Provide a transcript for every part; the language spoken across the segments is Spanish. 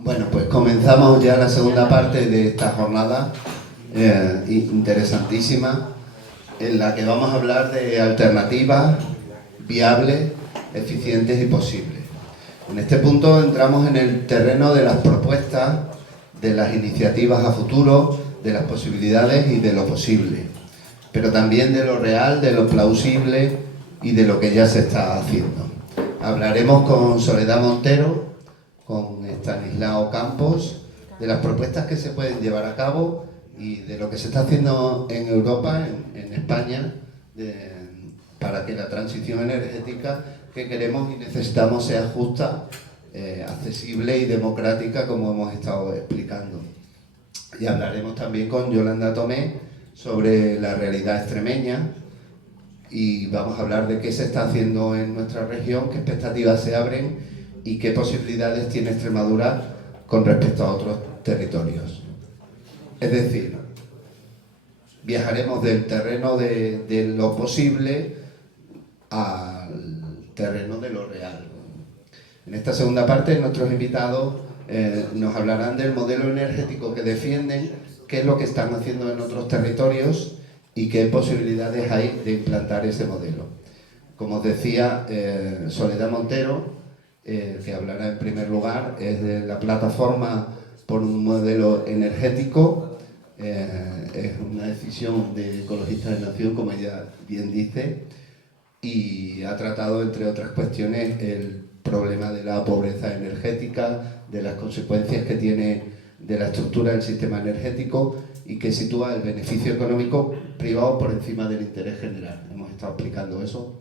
Bueno, pues comenzamos ya la segunda parte de esta jornada interesantísima, en la que vamos a hablar de alternativas viables, eficientes y posibles. En este punto entramos en el terreno de las propuestas, de las iniciativas a futuro, de las posibilidades y de lo posible, pero también de lo real, de lo plausible y de lo que ya se está haciendo. Hablaremos con Soledad Montero, con Estanislao Campos, de las propuestas que se pueden llevar a cabo y de lo que se está haciendo en Europa, en España, para que la transición energética que queremos y necesitamos sea justa, accesible y democrática, como hemos estado explicando. Y hablaremos también con Yolanda Tomé sobre la realidad extremeña y vamos a hablar de qué se está haciendo en nuestra región, qué expectativas se abren y qué posibilidades tiene Extremadura con respecto a otros territorios. Es decir, viajaremos del terreno de lo posible al terreno de lo real. En esta segunda parte, nuestros invitados nos hablarán del modelo energético que defienden, qué es lo que están haciendo en otros territorios y qué posibilidades hay de implantar ese modelo. Como os decía, Soledad Montero, que hablará en primer lugar, es de la plataforma por un modelo energético. Es una decisión de Ecologistas en Acción, como ella bien dice, y ha tratado, entre otras cuestiones, el problema de la pobreza energética, de las consecuencias que tiene de la estructura del sistema energético y que sitúa el beneficio económico privado por encima del interés general. Hemos estado explicando eso.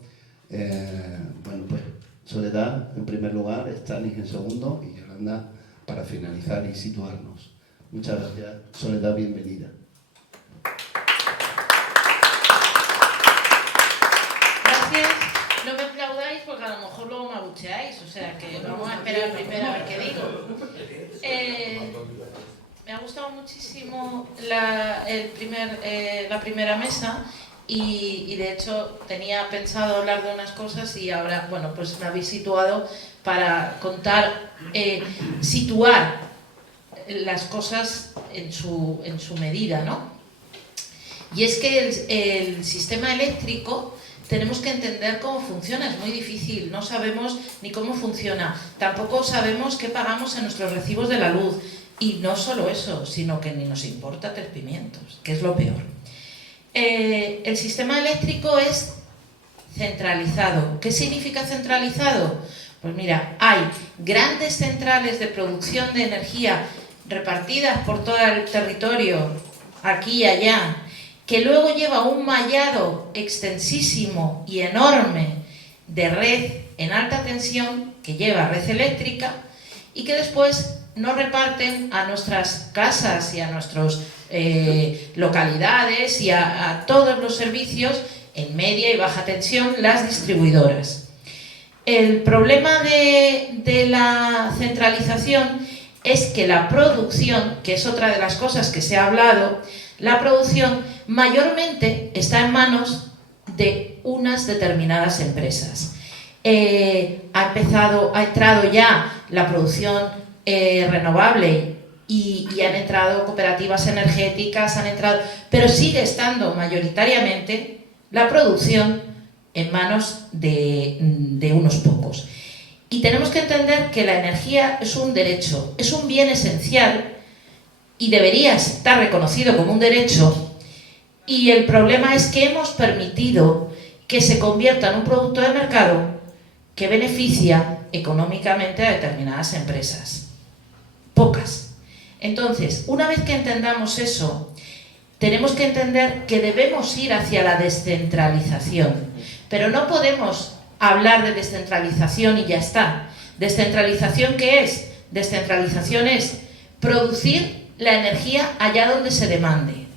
Bueno, pues Soledad en primer lugar, Stanis en segundo y Yolanda para finalizar y situarnos. Muchas gracias. Soledad, bienvenida. Gracias. No me aplaudáis porque a lo mejor luego me abucheáis, o sea que vamos a esperar primero a ver qué digo. Me ha gustado muchísimo la primera mesa y de hecho tenía pensado hablar de unas cosas y ahora, bueno, pues me habéis situado para contar, situar las cosas en su medida, ¿no? Y es que el sistema eléctrico tenemos que entender cómo funciona, es muy difícil, no sabemos ni cómo funciona, tampoco sabemos qué pagamos en nuestros recibos de la luz, y no solo eso, sino que ni nos importa tres pimientos, que es lo peor. El sistema eléctrico es centralizado. ¿Qué significa centralizado? Pues mira, hay grandes centrales de producción de energía repartidas por todo el territorio, aquí y allá, que luego lleva un mallado extensísimo y enorme de red en alta tensión, que lleva red eléctrica, y que después nos reparten a nuestras casas y a nuestras localidades y a todos los servicios en media y baja tensión, las distribuidoras. El problema de la centralización es que la producción, que es otra de las cosas que se ha hablado, la producción mayormente está en manos de unas determinadas empresas. Ha entrado ya la producción renovable y han entrado cooperativas energéticas, pero sigue estando mayoritariamente la producción en manos de unos pocos. Y tenemos que entender que la energía es un derecho, es un bien esencial y debería estar reconocido como un derecho, y el problema es que hemos permitido que se convierta en un producto de mercado que beneficia económicamente a determinadas empresas. Pocas. Entonces, una vez que entendamos eso, tenemos que entender que debemos ir hacia la descentralización, pero no podemos hablar de descentralización y ya está. ¿Descentralización qué es? Descentralización es producir la energía allá donde se demande.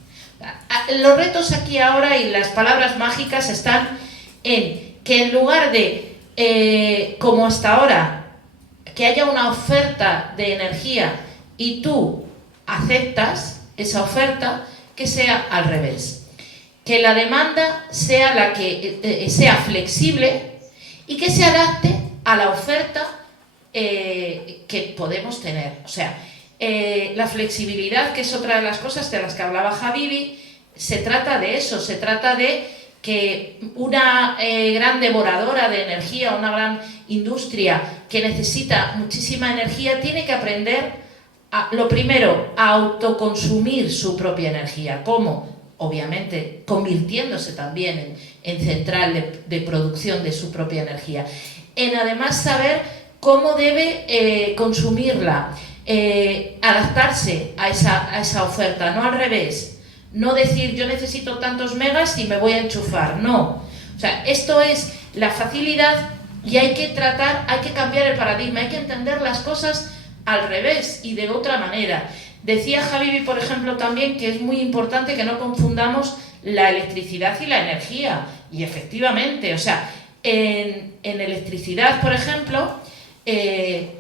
Los retos aquí ahora y las palabras mágicas están en que en lugar de, como hasta ahora, que haya una oferta de energía y tú aceptas esa oferta, que sea al revés. Que la demanda sea la que sea flexible y que se adapte a la oferta que podemos tener. O sea, la flexibilidad, que es otra de las cosas de las que hablaba Habibi, se trata de eso, se trata de que una gran devoradora de energía, una gran industria que necesita muchísima energía, tiene que aprender, lo primero, a autoconsumir su propia energía. ¿Cómo? Obviamente, convirtiéndose también en central de producción de su propia energía. En además saber cómo debe consumirla, adaptarse a esa oferta, no al revés. No decir yo necesito tantos megas y me voy a enchufar, no. O sea, esto es la facilidad y hay que cambiar el paradigma, hay que entender las cosas al revés y de otra manera. Decía Habibi, por ejemplo, también que es muy importante que no confundamos la electricidad y la energía. Y efectivamente, o sea, en electricidad, por ejemplo, el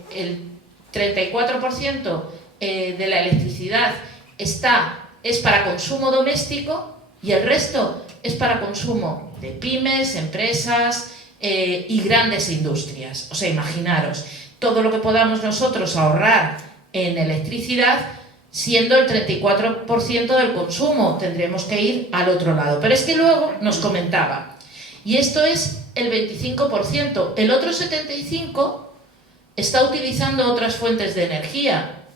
34% de la electricidad es para consumo doméstico y el resto es para consumo de pymes, empresas y grandes industrias. O sea, imaginaros, todo lo que podamos nosotros ahorrar en electricidad, siendo el 34% del consumo, tendremos que ir al otro lado. Pero es que luego nos comentaba, y esto es el 25%, el otro 75% está utilizando otras fuentes de energía,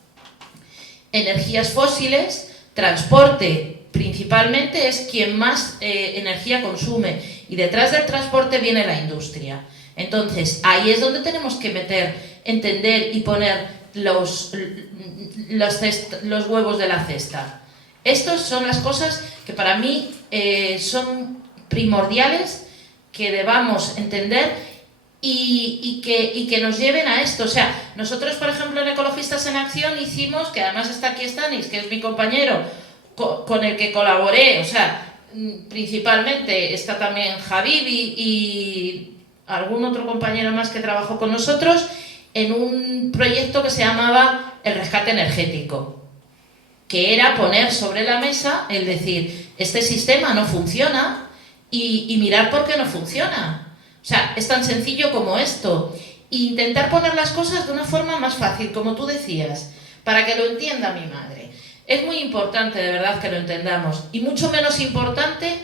energías fósiles. Transporte, principalmente, es quien más energía consume, y detrás del transporte viene la industria. Entonces, ahí es donde tenemos que entender y poner los huevos de la cesta. Estas son las cosas que para mí son primordiales, que debamos entender y que nos lleven a esto. O sea, nosotros, por ejemplo, en Ecologistas en Acción hicimos, que además está aquí Stanis, que es mi compañero con el que colaboré, o sea, principalmente está también Habibi y algún otro compañero más que trabajó con nosotros, en un proyecto que se llamaba el rescate energético, que era poner sobre la mesa el decir, este sistema no funciona y mirar por qué no funciona. O sea, es tan sencillo como esto. E intentar poner las cosas de una forma más fácil, como tú decías, para que lo entienda mi madre. Es muy importante, de verdad, que lo entendamos. Y mucho menos importante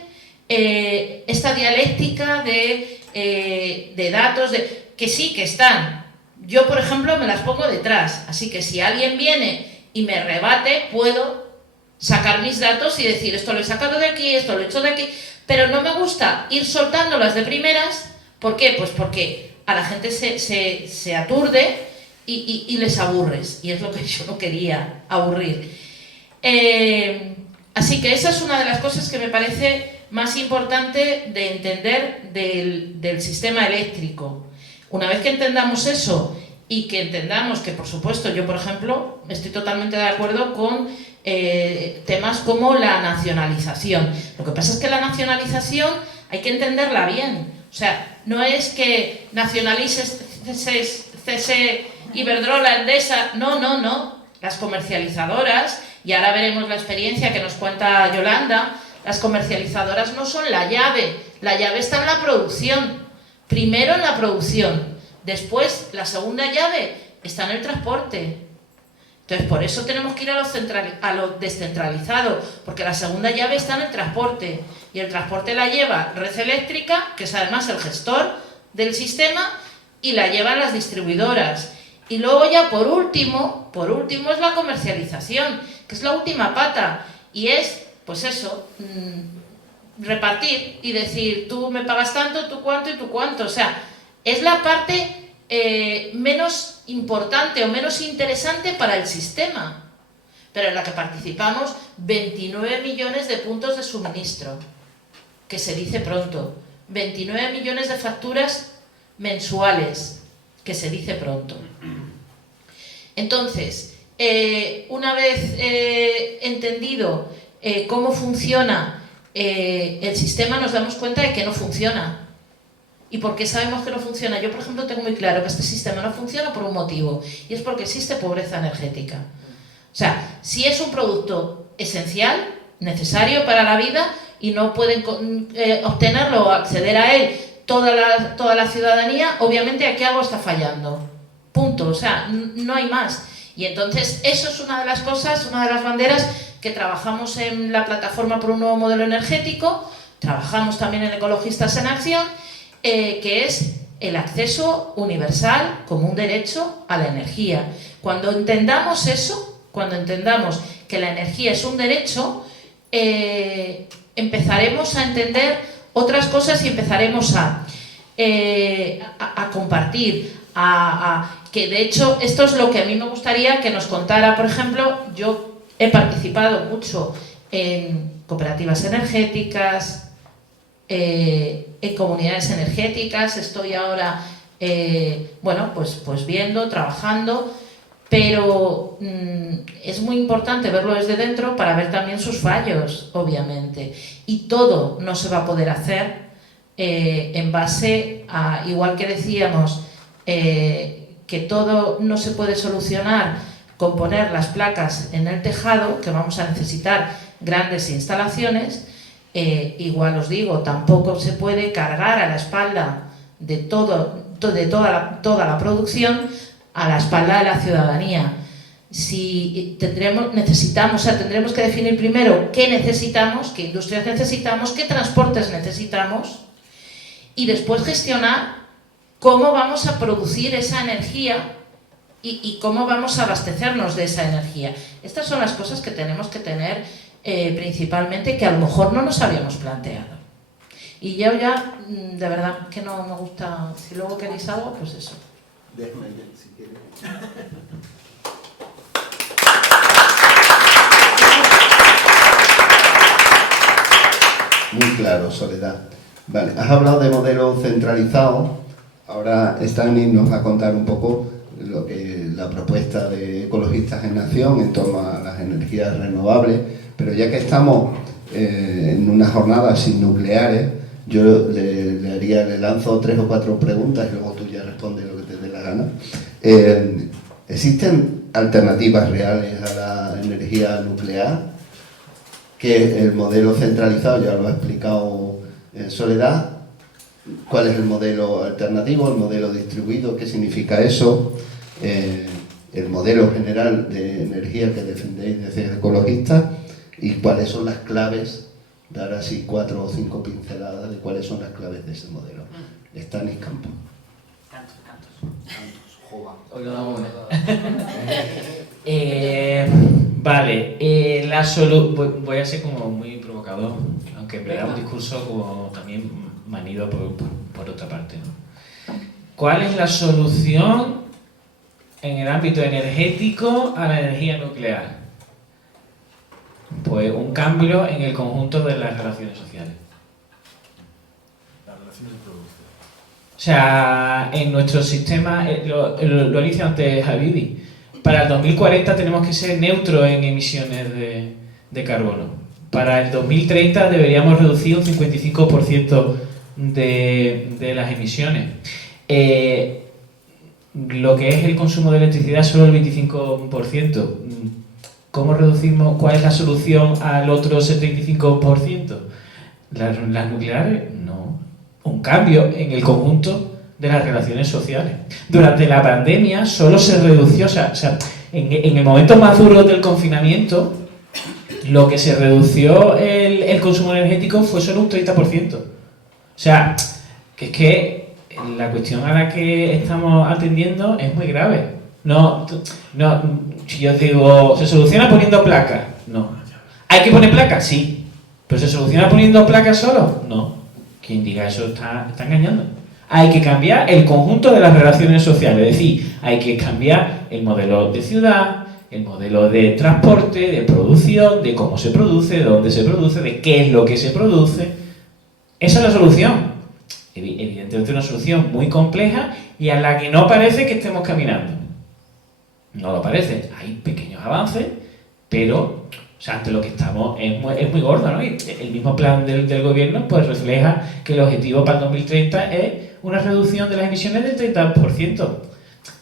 esta dialéctica de datos, que sí, que están. Yo, por ejemplo, me las pongo detrás. Así que si alguien viene y me rebate, puedo sacar mis datos y decir, esto lo he sacado de aquí, esto lo he hecho de aquí. Pero no me gusta ir soltándolas de primeras. ¿Por qué? Pues porque a la gente se aturde y les aburres. Y es lo que yo no quería, aburrir. Así que esa es una de las cosas que me parece más importante de entender del sistema eléctrico. Una vez que entendamos eso y que entendamos que, por supuesto, yo, por ejemplo, estoy totalmente de acuerdo con temas como la nacionalización. Lo que pasa es que la nacionalización hay que entenderla bien. O sea, no es que nacionalices CSE, Iberdrola, Endesa, no. Las comercializadoras, y ahora veremos la experiencia que nos cuenta Yolanda, las comercializadoras no son la llave está en la producción. Primero en la producción, después la segunda llave está en el transporte. Entonces, por eso tenemos que ir a lo descentralizado, porque la segunda llave está en el transporte, y el transporte la lleva Red Eléctrica, que es además el gestor del sistema, y la llevan las distribuidoras. Y luego ya por último es la comercialización, que es la última pata, y es, pues eso, repartir y decir, tú me pagas tanto, tú cuánto y tú cuánto. O sea, es la parte menos importante o menos interesante para el sistema, pero en la que participamos 29 millones de puntos de suministro, que se dice pronto, 29 millones de facturas mensuales, que se dice pronto. Entonces, una vez entendido cómo funciona el sistema, nos damos cuenta de que no funciona. ¿Y por qué sabemos que no funciona? Yo, por ejemplo, tengo muy claro que este sistema no funciona por un motivo, y es porque existe pobreza energética. O sea, si es un producto esencial, necesario para la vida, y no pueden obtenerlo o acceder a él toda la ciudadanía, obviamente aquí algo está fallando. Punto, o sea, no hay más. Y entonces eso es una de las cosas, una de las banderas que trabajamos en la plataforma por un nuevo modelo energético, trabajamos también en Ecologistas en Acción, que es el acceso universal como un derecho a la energía. Cuando entendamos eso, cuando entendamos que la energía es un derecho, empezaremos a entender otras cosas y empezaremos a compartir, que de hecho esto es lo que a mí me gustaría que nos contara. Por ejemplo, yo he participado mucho en cooperativas energéticas, en comunidades energéticas, estoy ahora bueno, pues viendo, trabajando, pero es muy importante verlo desde dentro para ver también sus fallos, obviamente, y todo no se va a poder hacer en base a, igual que decíamos, que todo no se puede solucionar con poner las placas en el tejado, que vamos a necesitar grandes instalaciones. Igual os digo, tampoco se puede cargar a la espalda de toda la producción, a la espalda de la ciudadanía. Si tendremos que definir primero qué necesitamos, qué industrias necesitamos, qué transportes necesitamos, y después gestionar cómo vamos a producir esa energía y cómo vamos a abastecernos de esa energía. Estas son las cosas que tenemos que tener principalmente, que a lo mejor no nos habíamos planteado. Y yo ya, de verdad, que no me gusta. Si luego queréis algo, pues eso. Déjame, si quieres. Muy claro, Soledad. Vale, has hablado de modelo centralizado. Ahora Stanley nos va a contar un poco lo que la propuesta de Ecologistas en Acción en torno a las energías renovables. Pero ya que estamos en una jornada sin nucleares, yo le lanzo 3 o 4 preguntas y luego tú ya respondes lo que te dé la gana. ¿Existen alternativas reales a la energía nuclear? Que el modelo centralizado, ya lo ha explicado Soledad. ¿Cuál es el modelo alternativo, el modelo distribuido? ¿Qué significa eso? El modelo general de energía que defendéis desde Ecologistas, y cuáles son las claves, dar así 4 o 5 pinceladas de cuáles son las claves de ese modelo. Stanis Campos. Hoy lo damos vale, voy a ser como muy provocador, aunque en verdad un discurso como también manido por otra parte, ¿no? ¿Cuál es la solución en el ámbito energético a la energía nuclear? Pues un cambio en el conjunto de las relaciones sociales. Las relaciones de producción. O sea, en nuestro sistema, lo ha dicho antes Habibi, para el 2040 tenemos que ser neutros en emisiones de carbono. Para el 2030 deberíamos reducir un 55% de las emisiones. Lo que es el consumo de electricidad, solo el 25%. ¿Cómo reducimos? ¿Cuál es la solución al otro 75%? ¿Las nucleares? No. Un cambio en el conjunto de las relaciones sociales. Durante la pandemia solo se redució, o sea en el momento más duro del confinamiento, lo que se redució el consumo energético fue solo un 30%. O sea, que es que la cuestión a la que estamos atendiendo es muy grave. No, si yo digo, ¿se soluciona poniendo placas? No. ¿Hay que poner placas? Sí. ¿Pero se soluciona poniendo placas solo? No. Quien diga eso está engañando. Hay que cambiar el conjunto de las relaciones sociales, es decir, hay que cambiar el modelo de ciudad, el modelo de transporte, de producción, de cómo se produce, de dónde se produce, de qué es lo que se produce. Esa es la solución. Evidentemente una solución muy compleja y a la que no parece que estemos caminando. No lo parece. Hay pequeños avances, pero ante lo que estamos es muy gordo, ¿no? Y el mismo plan del gobierno pues refleja que el objetivo para el 2030 es una reducción de las emisiones del 30%.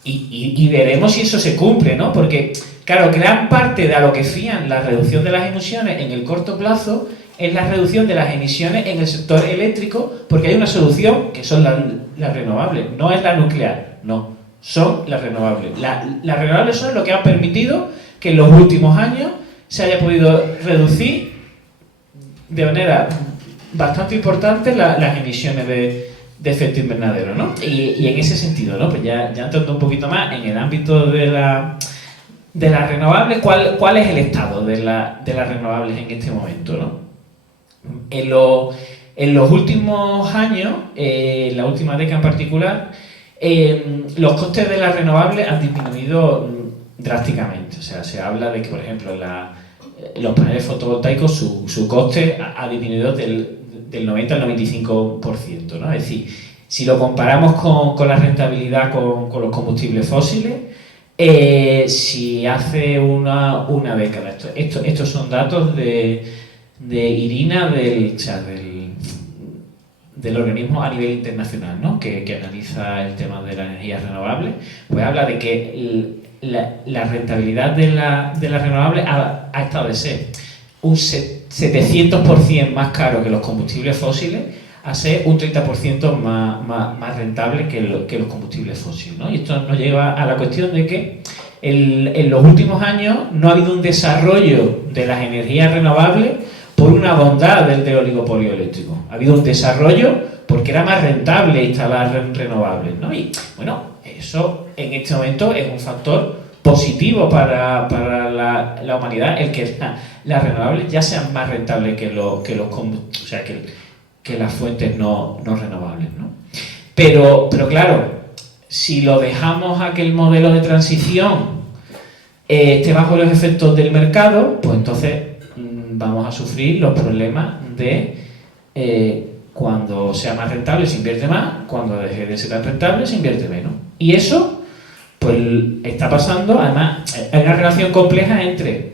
Y veremos si eso se cumple, ¿no? Porque, claro, gran parte de a lo que fían la reducción de las emisiones en el corto plazo es la reducción de las emisiones en el sector eléctrico, porque hay una solución que son las renovables, no es la nuclear, no. son las renovables. Las renovables son lo que ha permitido que en los últimos años se haya podido reducir de manera bastante importante las emisiones de efecto invernadero, ¿no? Y en ese sentido, ¿no? Pues ya entrando un poquito más en el ámbito de las renovables, ¿cuál es el estado de las renovables en este momento, ¿no? En los últimos años, en la última década en particular, los costes de las renovables han disminuido drásticamente. O sea, se habla de que, por ejemplo, los paneles fotovoltaicos, su coste ha disminuido del 90 al 95%, ¿no? Es decir, si lo comparamos con la rentabilidad con los combustibles fósiles, si hace una década, estos son datos de IRINA, del organismo a nivel internacional, ¿no? que analiza el tema de las energías renovables, pues habla de que la rentabilidad de las renovables ha estado de ser un 700% más caro que los combustibles fósiles a ser un 30% más rentable que los combustibles fósiles, ¿no? Y esto nos lleva a la cuestión de que en los últimos años no ha habido un desarrollo de las energías renovables por una bondad del oligopolio eléctrico. Ha habido un desarrollo porque era más rentable instalar renovables, ¿no? Y bueno, eso en este momento es un factor positivo para la humanidad, el que las renovables ya sean más rentables que las fuentes no renovables, ¿no? Pero claro, si lo dejamos a que el modelo de transición esté bajo los efectos del mercado, pues entonces vamos a sufrir los problemas de cuando sea más rentable se invierte más, cuando deje de ser tan rentable se invierte menos. Y eso pues está pasando, además hay una relación compleja entre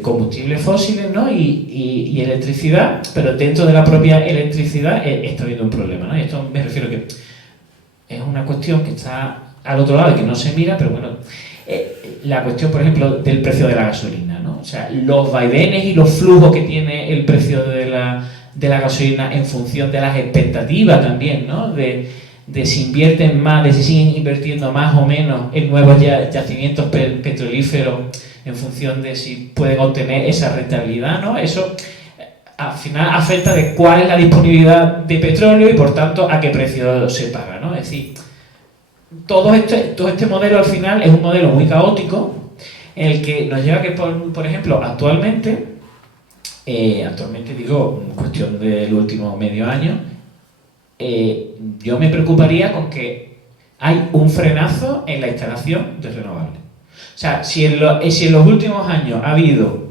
combustibles fósiles, ¿no? y electricidad, pero dentro de la propia electricidad está habiendo un problema, ¿no? Y esto me refiero que es una cuestión que está al otro lado y que no se mira, pero bueno, la cuestión, por ejemplo, del precio de la gasolina, ¿no? O sea, los vaivenes y los flujos que tiene el precio de la gasolina en función de las expectativas también, ¿no? De si invierten más, de si siguen invirtiendo más o menos en nuevos yacimientos petrolíferos en función de si pueden obtener esa rentabilidad, ¿no? Eso al final afecta de cuál es la disponibilidad de petróleo y por tanto a qué precio se paga, ¿no? Es decir, todo este modelo al final es un modelo muy caótico en el que nos lleva a que, por ejemplo, actualmente digo, en cuestión del último medio año, yo me preocuparía con que hay un frenazo en la instalación de renovables. O sea, si en los últimos años ha habido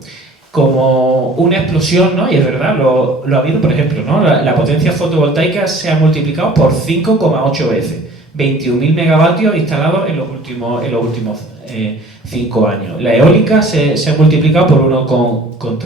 como una explosión, ¿no? Y es verdad, lo ha habido, por ejemplo, ¿no? La potencia fotovoltaica se ha multiplicado por 5,8 veces. 21.000 megavatios instalados en los últimos 5 años. La eólica se ha multiplicado por 1,3,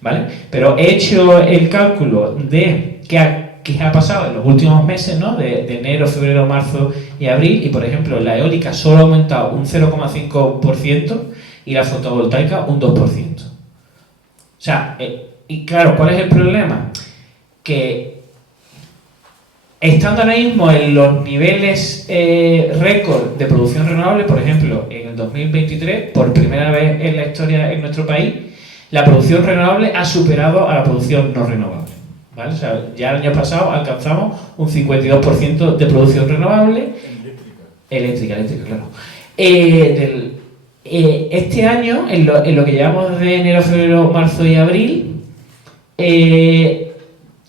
¿vale? Pero he hecho el cálculo de qué ha pasado en los últimos meses, ¿no? De enero, febrero, marzo y abril, y por ejemplo la eólica solo ha aumentado un 0,5% y la fotovoltaica un 2%. O sea, y claro, ¿cuál es el problema? Que estando ahora mismo en los niveles récord de producción renovable, por ejemplo, en el 2023, por primera vez en la historia en nuestro país, la producción renovable ha superado a la producción no renovable, ¿vale? O sea, ya el año pasado alcanzamos un 52% de producción renovable. Eléctrica, claro. Este año, en lo que llevamos de enero, febrero, marzo y abril,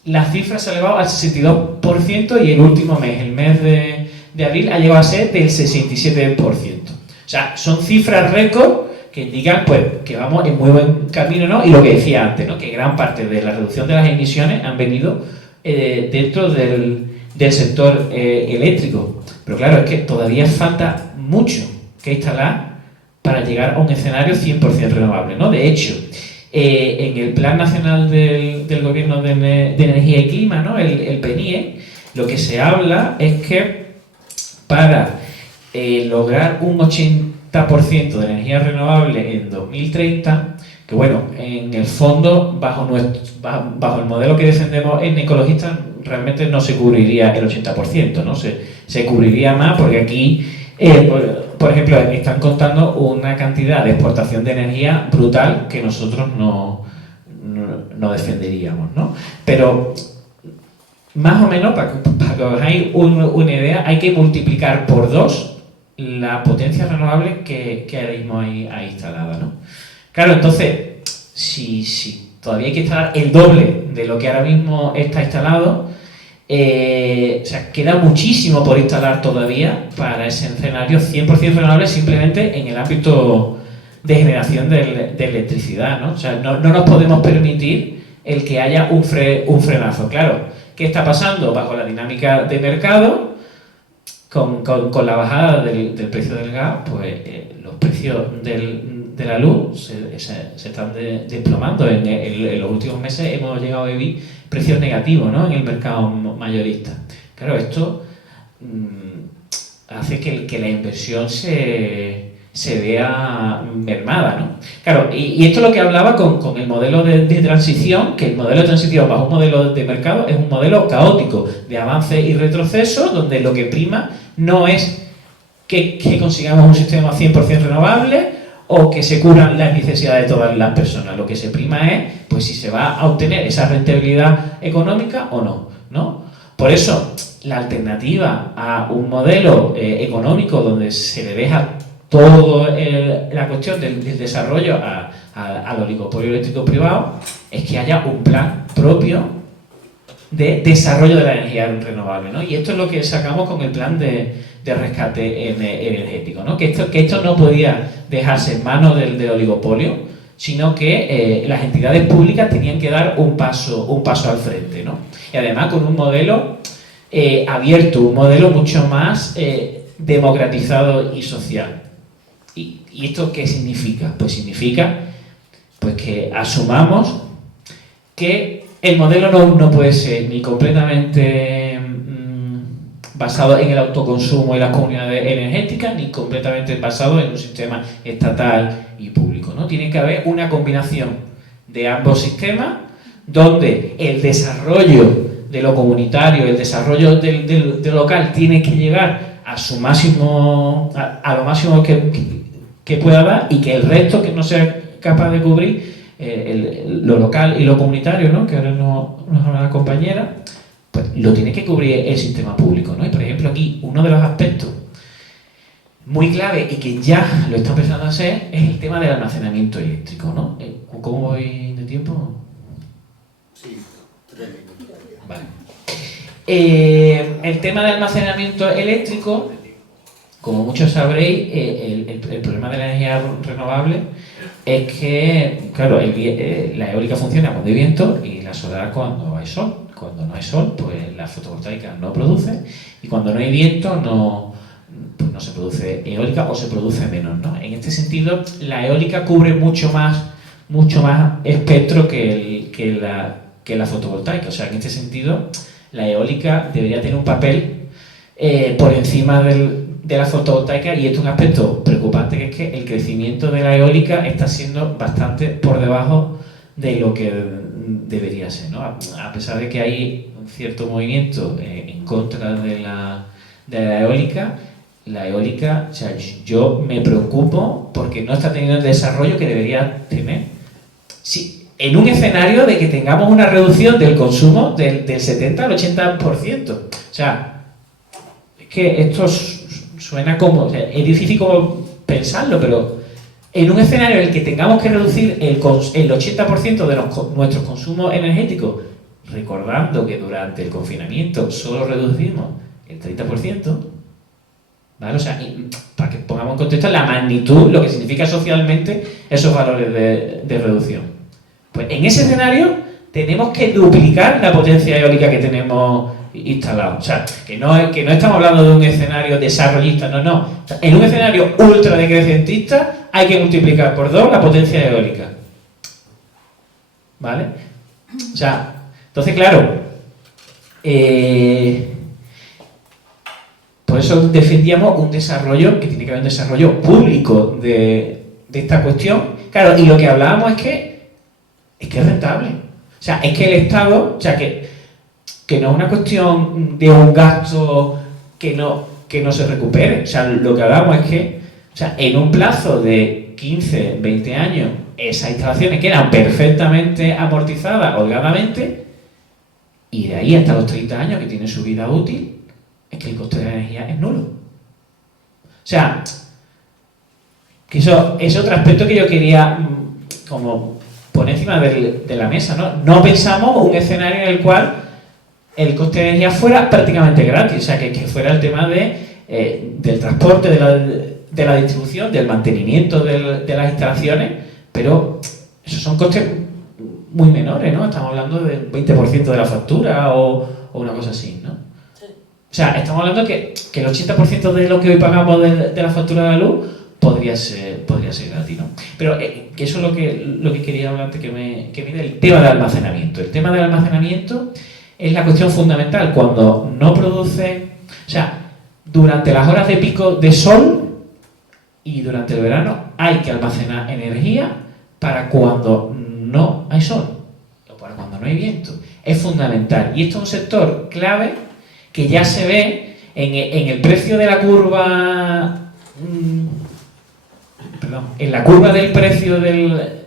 las cifras se han elevado al 62% y el último mes, el mes de abril, ha llegado a ser del 67%. O sea, son cifras récord que indican pues, que vamos en muy buen camino, ¿no? Y lo que decía antes, ¿no? Que gran parte de la reducción de las emisiones han venido dentro del sector eléctrico. Pero claro, es que todavía falta mucho que instalar para llegar a un escenario 100% renovable, ¿no? De hecho, en el Plan Nacional del Gobierno de Energía y Clima, ¿no? el PNIE, lo que se habla es que para lograr un 80% de energía renovable en 2030, que bueno, en el fondo, bajo el modelo que defendemos en ecologistas, realmente no se cubriría el 80%, ¿no? Se cubriría más porque aquí Por ejemplo, están contando una cantidad de exportación de energía brutal que nosotros no defenderíamos, ¿no? Pero más o menos, para que os hagáis una idea, hay que multiplicar por 2 la potencia renovable que ahora mismo hay instalada, ¿no? Claro, entonces, si todavía hay que instalar el doble de lo que ahora mismo está instalado, o sea, queda muchísimo por instalar todavía para ese escenario 100% renovable simplemente en el ámbito de generación de electricidad, ¿no? O sea, no nos podemos permitir el que haya un frenazo. Claro, ¿qué está pasando? Bajo la dinámica de mercado, con la bajada del precio del gas, pues los precios de la luz se están desplomando. En los últimos meses hemos llegado a vivir precios negativos, ¿no?, en el mercado mayorista. Claro, esto hace que la inversión se vea mermada, ¿no? Claro, y esto es lo que hablaba con el modelo de transición, que el modelo de transición bajo un modelo de mercado es un modelo caótico, de avance y retroceso, donde lo que prima no es que consigamos un sistema 100% renovable o que se cubran las necesidades de todas las personas. Lo que se prima es, pues, si se va a obtener esa rentabilidad económica o no, ¿no? Por eso, la alternativa a un modelo económico donde se le deja toda la cuestión del desarrollo al oligopolio eléctrico privado es que haya un plan propio de desarrollo de la energía renovable, ¿no? Y esto es lo que sacamos con el plan de rescate energético, ¿no? Que esto no podía dejarse en manos del oligopolio, sino que las entidades públicas tenían que dar un paso al frente, ¿no? Y además con un modelo abierto, un modelo mucho más democratizado y social. ¿Y esto qué significa? Pues significa, pues, que asumamos que el modelo no puede ser ni completamente basado en el autoconsumo y las comunidades energéticas, ni completamente basado en un sistema estatal y público, ¿no? Tiene que haber una combinación de ambos sistemas, donde el desarrollo de lo comunitario, el desarrollo de lo local tiene que llegar a su máximo, a lo máximo que pueda dar, y que el resto que no sea capaz de cubrir lo local y lo comunitario, ¿no?, que ahora nos habla la compañera, pues lo tiene que cubrir el sistema público, ¿no? Y por ejemplo aquí uno de los aspectos muy clave y que ya lo está empezando a hacer es el tema del almacenamiento eléctrico, ¿no? ¿Cómo voy de tiempo? Sí, 3 minutos. Vale. El tema del almacenamiento eléctrico, como muchos sabréis, el problema de la energía renovable es que, claro, la eólica funciona cuando hay viento y la solar cuando hay sol. Cuando no hay sol, pues la fotovoltaica no produce, y cuando no hay viento pues no se produce eólica, o se produce menos, ¿no? En este sentido, la eólica cubre mucho más espectro que la fotovoltaica. O sea, en este sentido, la eólica debería tener un papel por encima de la fotovoltaica, y esto es un aspecto preocupante, que es que el crecimiento de la eólica está siendo bastante por debajo de lo que debería ser, ¿no? A pesar de que hay un cierto movimiento en contra de la eólica, o sea, yo me preocupo porque no está teniendo el desarrollo que debería tener. Sí, en un escenario de que tengamos una reducción del consumo del 70 al 80%. O sea, es que esto suena como... O sea, es difícil como pensarlo, pero en un escenario en el que tengamos que reducir el 80% de nuestros consumos energéticos, recordando que durante el confinamiento solo reducimos el 30%, ¿vale? O sea, para que pongamos en contexto la magnitud, lo que significa socialmente esos valores de reducción. Pues en ese escenario tenemos que duplicar la potencia eólica que tenemos instalada. O sea, que no estamos hablando de un escenario desarrollista, no. O sea, en un escenario ultra decrecentista hay que multiplicar por 2 la potencia eólica. ¿Vale? O sea, entonces, claro, por eso defendíamos un desarrollo, que tiene que haber un desarrollo público de esta cuestión. Claro, y lo que hablábamos es que es rentable. O sea, es que el Estado, o sea, que no es una cuestión de un gasto que no que no se recupere. O sea, lo que hablamos es que, o sea, en un plazo de 15, 20 años, esas instalaciones quedan perfectamente amortizadas holgadamente, y de ahí hasta los 30 años que tiene su vida útil, es que el coste de la energía es nulo. O sea, que eso es otro aspecto que yo quería como poner encima de la mesa, ¿no? No pensamos un escenario en el cual el coste de energía fuera prácticamente gratis, o sea, que fuera el tema del transporte, de la distribución, del mantenimiento de las instalaciones, pero esos son costes muy menores, ¿no? Estamos hablando del 20% de la factura o una cosa así, ¿no? O sea, estamos hablando que el 80% de lo que hoy pagamos de la factura de la luz podría ser gratis, ¿no? Pero que eso es lo que quería hablar antes que me del tema del almacenamiento. El tema del almacenamiento es la cuestión fundamental. Cuando no produce... O sea, durante las horas de pico de sol y durante el verano hay que almacenar energía para cuando no hay sol o para cuando no hay viento. Es fundamental. Y esto es un sector clave que ya se ve en el precio de la curva... en la curva del precio de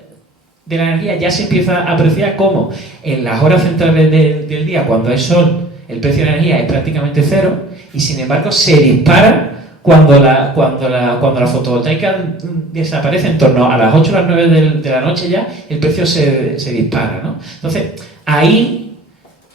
la energía ya se empieza a apreciar como en las horas centrales del día, cuando hay sol, el precio de la energía es prácticamente cero, y sin embargo se dispara cuando la fotovoltaica desaparece en torno a las 8 o las 9 de la noche. Ya el precio se dispara, ¿no? Entonces, ahí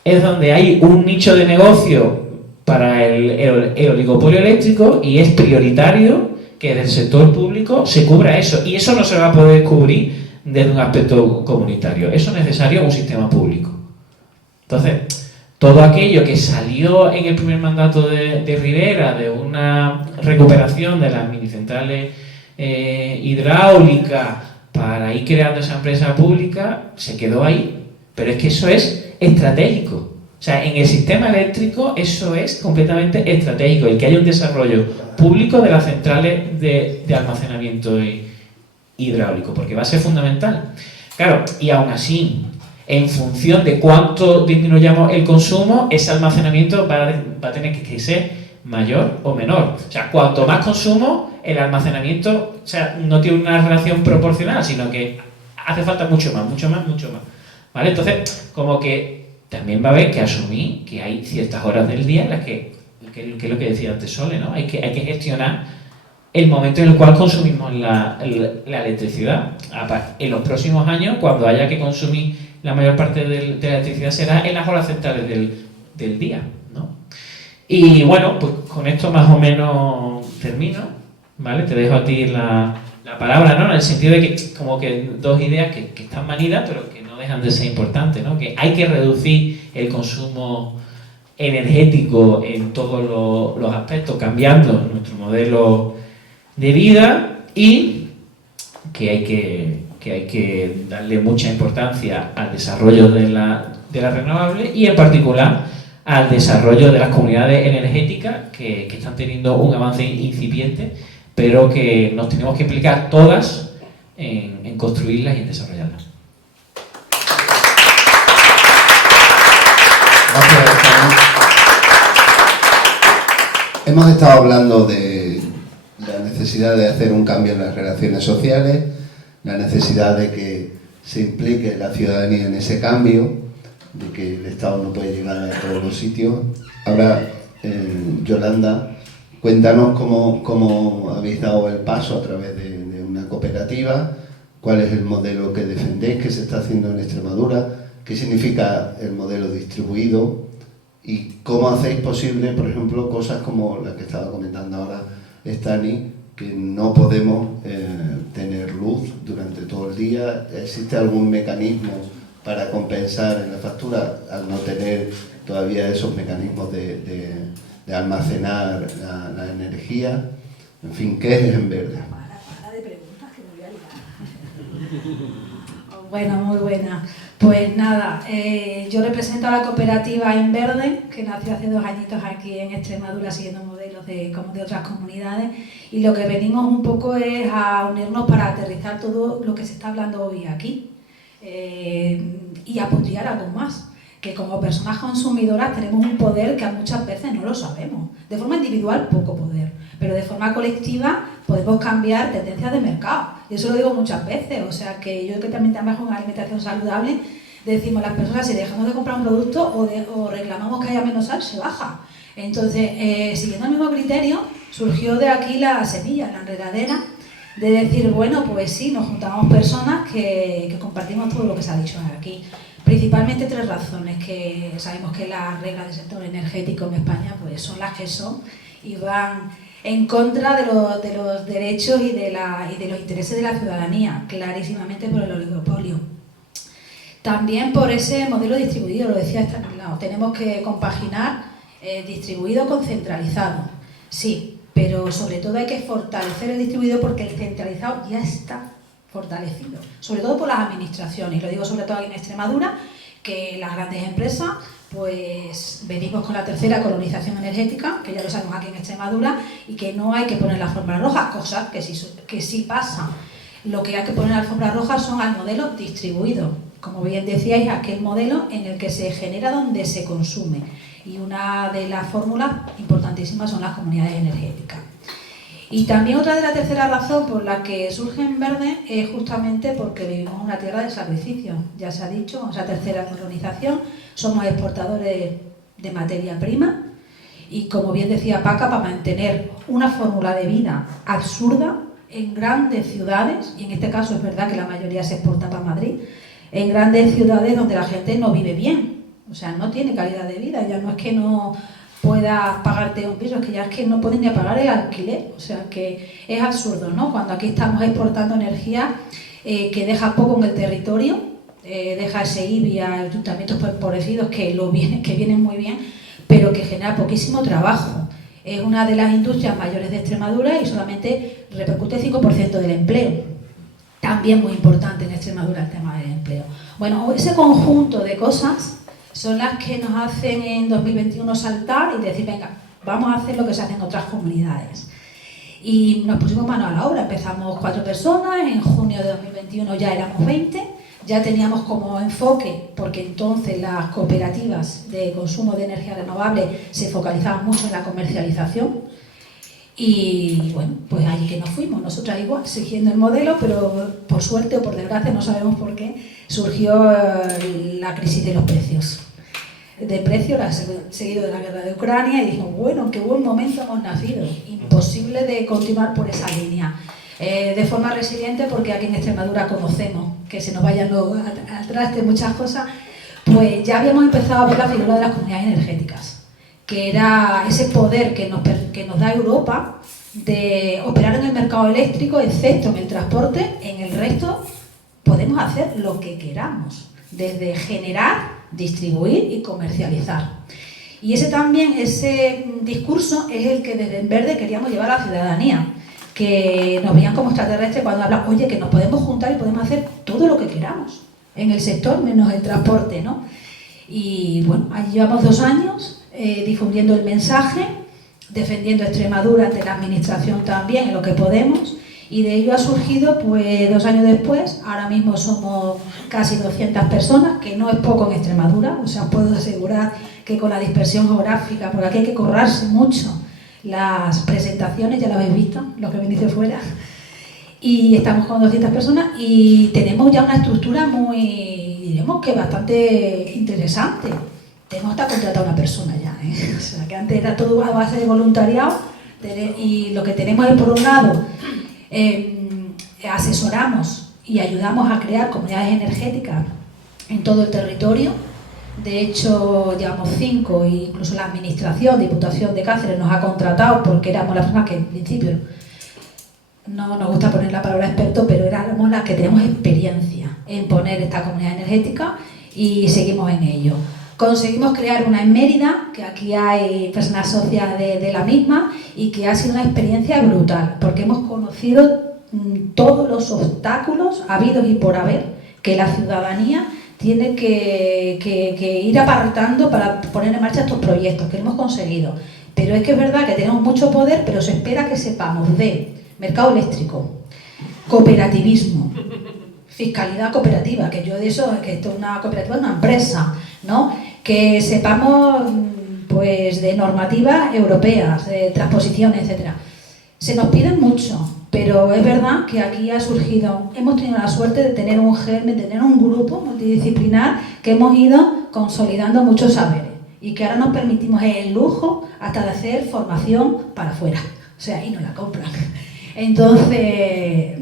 es donde hay un nicho de negocio para el oligopolio eléctrico, y es prioritario que del sector público se cubra eso, y eso no se va a poder cubrir desde un aspecto comunitario. Eso es necesario un sistema público. Entonces, todo aquello que salió en el primer mandato de Rivera, de una recuperación de las minicentrales hidráulicas para ir creando esa empresa pública, se quedó ahí. Pero es que eso es estratégico. O sea, en el sistema eléctrico eso es completamente estratégico, el que haya un desarrollo público de las centrales de almacenamiento hidráulico, porque va a ser fundamental. Claro, y aún así, en función de cuánto disminuyamos el consumo, ese almacenamiento va a tener que ser mayor o menor. O sea, cuanto más consumo, el almacenamiento, o sea, no tiene una relación proporcional, sino que hace falta mucho más. ¿Vale? Entonces, como que también va a haber que asumir que hay ciertas horas del día en las que es lo que decía antes Sole, ¿no? Hay que gestionar el momento en el cual consumimos la electricidad. En los próximos años, cuando haya que consumir la mayor parte de la electricidad, será en las horas centrales del día, ¿no? Y bueno, pues con esto más o menos termino, ¿vale? Te dejo a ti la palabra, ¿no? En el sentido de que como que dos ideas que están manidas, pero que no dejan de ser importantes, ¿no? Que hay que reducir el consumo energético en todos los aspectos, cambiando nuestro modelo de vida, y que hay que darle mucha importancia al desarrollo de la renovable, y en particular al desarrollo de las comunidades energéticas que están teniendo un avance incipiente, pero que nos tenemos que implicar todas en construirlas y en desarrollarlas. Hemos estado hablando de la necesidad de hacer un cambio en las relaciones sociales, la necesidad de que se implique la ciudadanía en ese cambio, de que el Estado no puede llegar a todos los sitios. Ahora, Yolanda, cuéntanos cómo habéis dado el paso a través de una cooperativa, cuál es el modelo que defendéis, que se está haciendo en Extremadura, qué significa el modelo distribuido, y cómo hacéis posible, por ejemplo, cosas como la que estaba comentando ahora Stani, que no podemos tener luz durante todo el día. ¿Existe algún mecanismo para compensar en la factura al no tener todavía esos mecanismos de almacenar la energía? En fin, ¿qué es En Verde? Para de preguntas, que me voy a liar. Bueno, muy buena. Pues nada, yo represento a la cooperativa En Verde, que nació hace 2 añitos aquí en Extremadura, siguiendo modelos como de otras comunidades, y lo que venimos un poco es a unirnos para aterrizar todo lo que se está hablando hoy aquí, y apuntar algo más. que como personas consumidoras tenemos un poder que muchas veces no lo sabemos. De forma individual, poco poder, pero de forma colectiva podemos cambiar tendencias de mercado. Y eso lo digo muchas veces, o sea que yo que también trabajo en una alimentación saludable, decimos las personas, si dejamos de comprar un producto o reclamamos que haya menos sal, se baja. Entonces, siguiendo el mismo criterio, surgió de aquí la semilla, la enredadera, de decir, bueno, pues sí, nos juntamos personas que compartimos todo lo que se ha dicho aquí. Principalmente 3 razones, que sabemos que las reglas del sector energético en España pues son las que son y van en contra de los derechos y de los intereses de la ciudadanía, clarísimamente por el oligopolio. También por ese modelo distribuido, lo decía Estanislao, tenemos que compaginar distribuido con centralizado, sí, pero sobre todo hay que fortalecer el distribuido porque el centralizado ya está fortalecido, sobre todo por las administraciones, y lo digo sobre todo aquí en Extremadura, que las grandes empresas pues venimos con la tercera colonización energética, que ya lo sabemos aquí en Extremadura, y que no hay que poner la alfombra roja, cosa que sí pasa. Lo que hay que poner la alfombra roja son al modelo distribuido, como bien decíais, aquel modelo en el que se genera donde se consume, y una de las fórmulas importantísimas son las comunidades energéticas. Y también otra de la tercera razón por la que surge en verde es justamente porque vivimos en una tierra de sacrificio. Ya se ha dicho, esa tercera colonización, somos exportadores de materia prima y, como bien decía Paca, para mantener una fórmula de vida absurda en grandes ciudades, y en este caso es verdad que la mayoría se exporta para Madrid, en grandes ciudades donde la gente no vive bien, o sea, no tiene calidad de vida, ya no es que no puedas pagarte un piso, es que ya es que no pueden ni pagar el alquiler, o sea que es absurdo, ¿no? Cuando aquí estamos exportando energía que deja poco en el territorio, deja ese IBI a ayuntamientos empobrecidos que vienen muy bien, pero que genera poquísimo trabajo. Es una de las industrias mayores de Extremadura y solamente repercute el 5% del empleo. También muy importante en Extremadura el tema del empleo. Bueno, ese conjunto de cosas son las que nos hacen en 2021 saltar y decir, venga, vamos a hacer lo que se hace en otras comunidades. Y nos pusimos mano a la obra, empezamos 4 personas, en junio de 2021 ya éramos 20, ya teníamos como enfoque, porque entonces las cooperativas de consumo de energía renovable se focalizaban mucho en la comercialización. Y bueno, pues allí que nos fuimos, nosotras igual, siguiendo el modelo, pero por suerte o por desgracia, no sabemos por qué, surgió la crisis de los precios. De precio, seguido de la guerra de Ucrania, y dijimos, bueno, qué buen momento hemos nacido, imposible de continuar por esa línea. De forma resiliente, porque aquí en Extremadura conocemos que se nos vayan al traste muchas cosas, pues ya habíamos empezado a ver la figura de las comunidades energéticas, que era ese poder que nos da Europa de operar en el mercado eléctrico, excepto en el transporte. En el resto podemos hacer lo que queramos, desde generar, distribuir y comercializar. Y ese discurso es el que desde En Verde queríamos llevar a la ciudadanía, que nos veían como extraterrestres cuando hablan, oye, que nos podemos juntar y podemos hacer todo lo que queramos en el sector, menos el transporte, ¿no? Y bueno, allí llevamos 2 años difundiendo el mensaje, defendiendo Extremadura ante la administración también en lo que podemos, y de ello ha surgido, pues 2 años después, ahora mismo somos casi 200 personas, que no es poco en Extremadura, o sea, os puedo asegurar que con la dispersión geográfica, porque aquí hay que currarse mucho las presentaciones, ya lo habéis visto, los que venís de fuera, y estamos con 200 personas y tenemos ya una estructura muy, diremos que bastante interesante. Tenemos hasta contratado a una persona ya, o sea, que antes era todo a base de voluntariado, y lo que tenemos es, por un lado, asesoramos y ayudamos a crear comunidades energéticas en todo el territorio. De hecho, llevamos 5, e incluso la Administración, Diputación de Cáceres nos ha contratado porque éramos las personas que en principio, no nos gusta poner la palabra experto, pero éramos las que tenemos experiencia en poner esta comunidad energética y seguimos en ello. Conseguimos crear una en Mérida, que aquí hay personas socias de la misma, y que ha sido una experiencia brutal, porque hemos conocido todos los obstáculos habidos y por haber que la ciudadanía tiene que ir apartando para poner en marcha estos proyectos que hemos conseguido. Pero es que es verdad que tenemos mucho poder, pero se espera que sepamos de mercado eléctrico, cooperativismo, fiscalidad cooperativa, que yo de eso, que esto es una cooperativa, es una empresa, ¿no? Que sepamos pues de normativas europeas, de transposiciones, etcétera. Se nos piden mucho, pero es verdad que aquí ha surgido, hemos tenido la suerte de tener un germen, de tener un grupo multidisciplinar que hemos ido consolidando muchos saberes y que ahora nos permitimos el lujo hasta de hacer formación para afuera, o sea, y nos la compran. Entonces,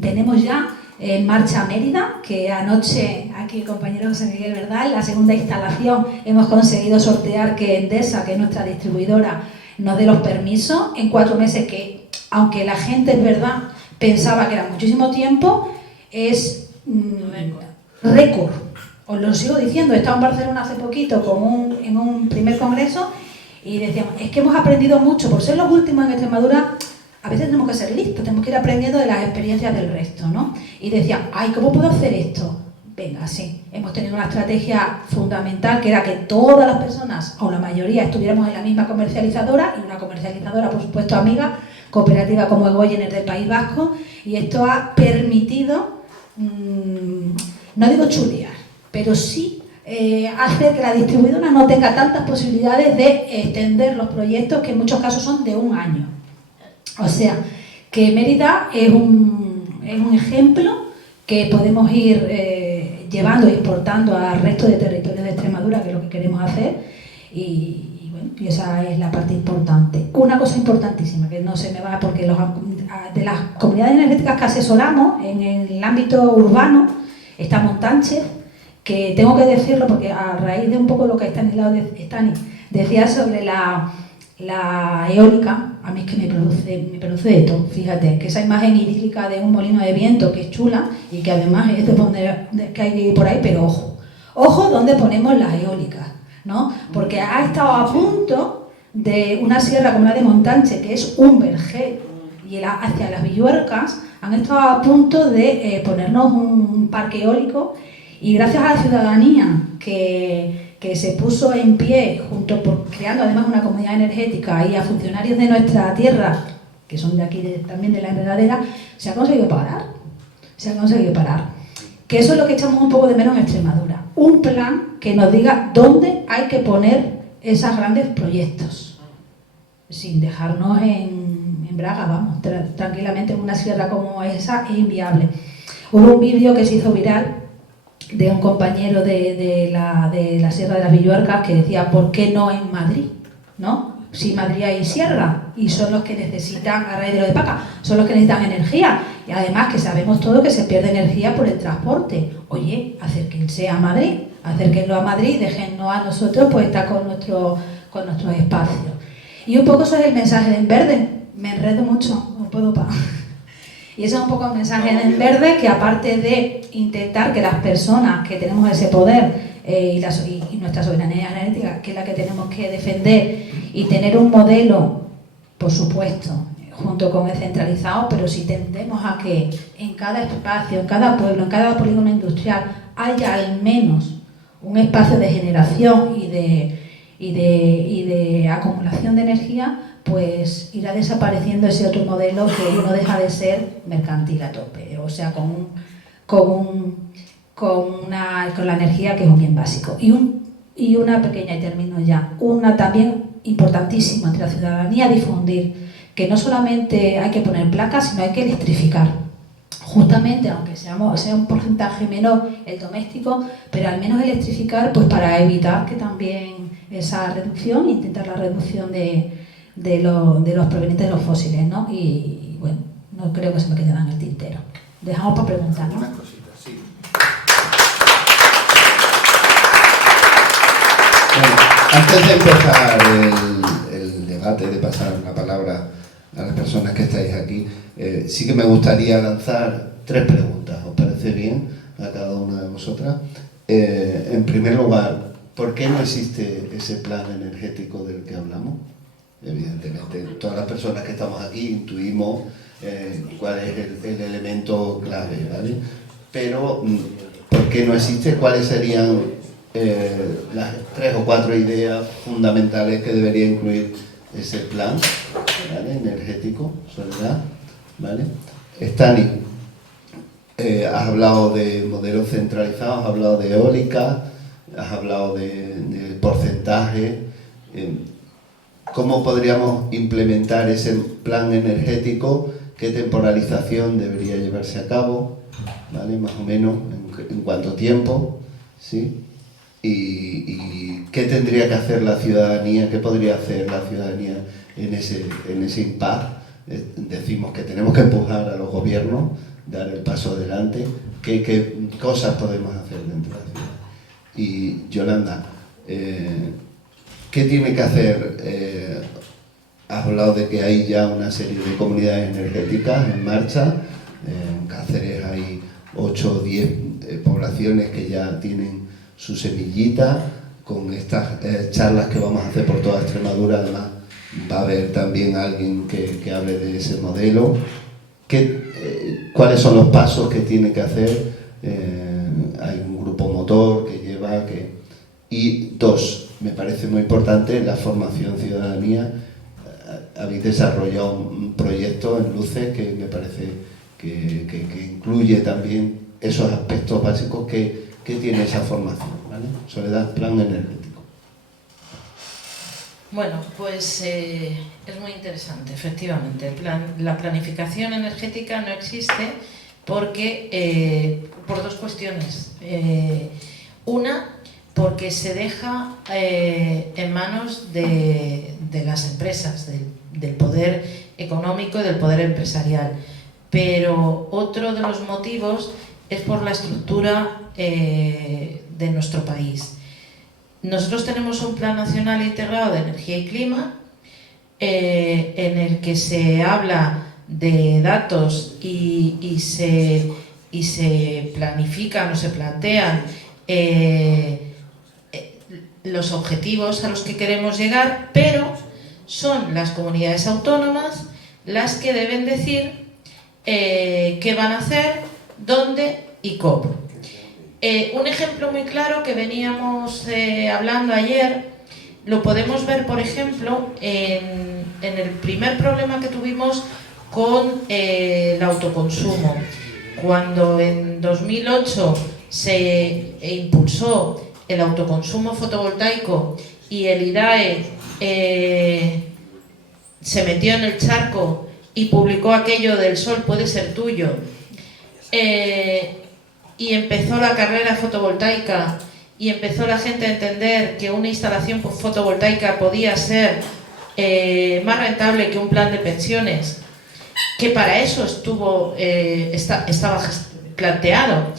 tenemos ya en marcha Mérida, que anoche, aquí el compañero José Miguel, ¿verdad?, en la segunda instalación hemos conseguido sortear que Endesa, que es nuestra distribuidora, nos dé los permisos en 4 meses, que aunque la gente, es verdad, pensaba que era muchísimo tiempo, es récord. Os lo sigo diciendo, he estado en Barcelona hace poquito en un primer congreso y decíamos, es que hemos aprendido mucho, por ser los últimos en Extremadura, a veces tenemos que ser listos, tenemos que ir aprendiendo de las experiencias del resto, ¿no? Y decían, ay, ¿cómo puedo hacer esto? Venga, sí, hemos tenido una estrategia fundamental que era que todas las personas, o la mayoría, estuviéramos en la misma comercializadora, y una comercializadora, por supuesto, amiga, cooperativa como Egoyener del País Vasco, y esto ha permitido, no digo chulear, pero sí hacer que la distribuidora no tenga tantas posibilidades de extender los proyectos, que en muchos casos son de 1 año. O sea, que Mérida es un ejemplo que podemos ir llevando e exportando al resto de territorios de Extremadura, que es lo que queremos hacer, y bueno, y esa es la parte importante. Una cosa importantísima, que no se me va, porque de las comunidades energéticas que asesoramos en el ámbito urbano, está Montánchez, que tengo que decirlo porque a raíz de un poco lo que Estanislao decía sobre la eólica, a mí es que me produce de todo, fíjate, que esa imagen idílica de un molino de viento que es chula y que además es de poner, que hay que ir por ahí, pero ojo donde ponemos las eólicas, ¿no? Porque ha estado a punto de una sierra como la de Montánchez, que es un vergel, y hacia las Villuercas han estado a punto de ponernos un parque eólico, y gracias a la ciudadanía que se puso en pie, creando además una comunidad energética, y a funcionarios de nuestra tierra, que son de aquí también de la enredadera, se ha conseguido parar. Que eso es lo que echamos un poco de menos en Extremadura. Un plan que nos diga dónde hay que poner esos grandes proyectos, sin dejarnos en braga, vamos, tranquilamente en una sierra como esa es inviable. Hubo un vídeo que se hizo viral de un compañero de la Sierra de las Villuercas que decía, ¿por qué no en Madrid? ¿No? Si Madrid hay sierra y son los que necesitan, a raíz de lo de Paca, son los que necesitan energía, y además que sabemos todo que se pierde energía por el transporte. Oye, acérquense a Madrid, acérquenlo a Madrid, déjennos a nosotros pues estar con nuestros espacios. Y un poco eso es el mensaje de En Verde. Me enredo mucho, no puedo parar. Y ese es un poco el mensaje en Verde, que aparte de intentar que las personas que tenemos ese poder y nuestra soberanía energética, que es la que tenemos que defender, y tener un modelo, por supuesto, junto con el centralizado, pero si tendemos a que en cada espacio, en cada pueblo, en cada polígono industrial haya al menos un espacio de generación y de acumulación de energía, pues irá desapareciendo ese otro modelo que no deja de ser mercantil a tope, o sea, con la energía, que es un bien básico. Y una pequeña, y termino ya, una también importantísima entre la ciudadanía, difundir que no solamente hay que poner placas, sino hay que electrificar. Justamente, aunque sea un porcentaje menor el doméstico, pero al menos electrificar, pues para evitar que también esa reducción, intentar la reducción de los provenientes de los fósiles, ¿no? Y bueno, no creo que se me quede nada en el tintero. Dejamos para preguntar, ¿no? Unas cositas, sí. Bueno, antes de empezar el debate, de pasar la palabra a las personas que estáis aquí, sí que me gustaría lanzar 3 preguntas. ¿Os parece bien a cada una de vosotras? En primer lugar, ¿por qué no existe ese plan energético del que hablamos? Evidentemente, todas las personas que estamos aquí intuimos cuál es el elemento clave, ¿vale? Pero, ¿por qué no existe? ¿Cuáles serían las 3 o 4 ideas fundamentales que debería incluir ese plan, ¿vale?, energético, Soledad? ¿Vale? Stani, has hablado de modelos centralizados, has hablado de eólica, has hablado de porcentaje. ¿Cómo podríamos implementar ese plan energético? ¿Qué temporalización debería llevarse a cabo? ¿Vale? Más o menos, ¿en cuánto tiempo? ¿Sí? Y qué tendría que hacer la ciudadanía, qué podría hacer la ciudadanía en ese impasse. Decimos que tenemos que empujar a los gobiernos, dar el paso adelante. ¿Qué cosas podemos hacer dentro de la ciudad? Y Yolanda, ¿qué tiene que hacer? Has hablado de que hay ya una serie de comunidades energéticas en marcha. En Cáceres hay 8 o 10 poblaciones que ya tienen su semillita. Con estas charlas que vamos a hacer por toda Extremadura, además va a haber también alguien que hable de ese modelo. ¿Cuáles son los pasos que tiene que hacer? Hay un grupo motor que lleva... Y 2, me parece muy importante, la formación ciudadanía. Habéis desarrollado un proyecto en Luces que me parece que incluye también esos aspectos básicos que tiene esa formación, ¿vale? Soledad, plan energético. Bueno, pues es muy interesante, efectivamente. La planificación energética no existe porque, por 2 cuestiones. Una, porque se deja en manos de las empresas, del poder económico y del poder empresarial. Pero otro de los motivos es por la estructura de nuestro país. Nosotros tenemos un Plan Nacional Integrado de Energía y Clima en el que se habla de datos y se planifican o se plantean los objetivos a los que queremos llegar, pero son las comunidades autónomas las que deben decir qué van a hacer, dónde y cómo. Un ejemplo muy claro que veníamos hablando ayer, lo podemos ver, por ejemplo, en el primer problema que tuvimos con el autoconsumo. Cuando en 2008 se impulsó el autoconsumo fotovoltaico y el IDAE se metió en el charco y publicó aquello del sol puede ser tuyo, y empezó la carrera fotovoltaica y empezó la gente a entender que una instalación fotovoltaica podía ser más rentable que un plan de pensiones, que para eso estaba planteado.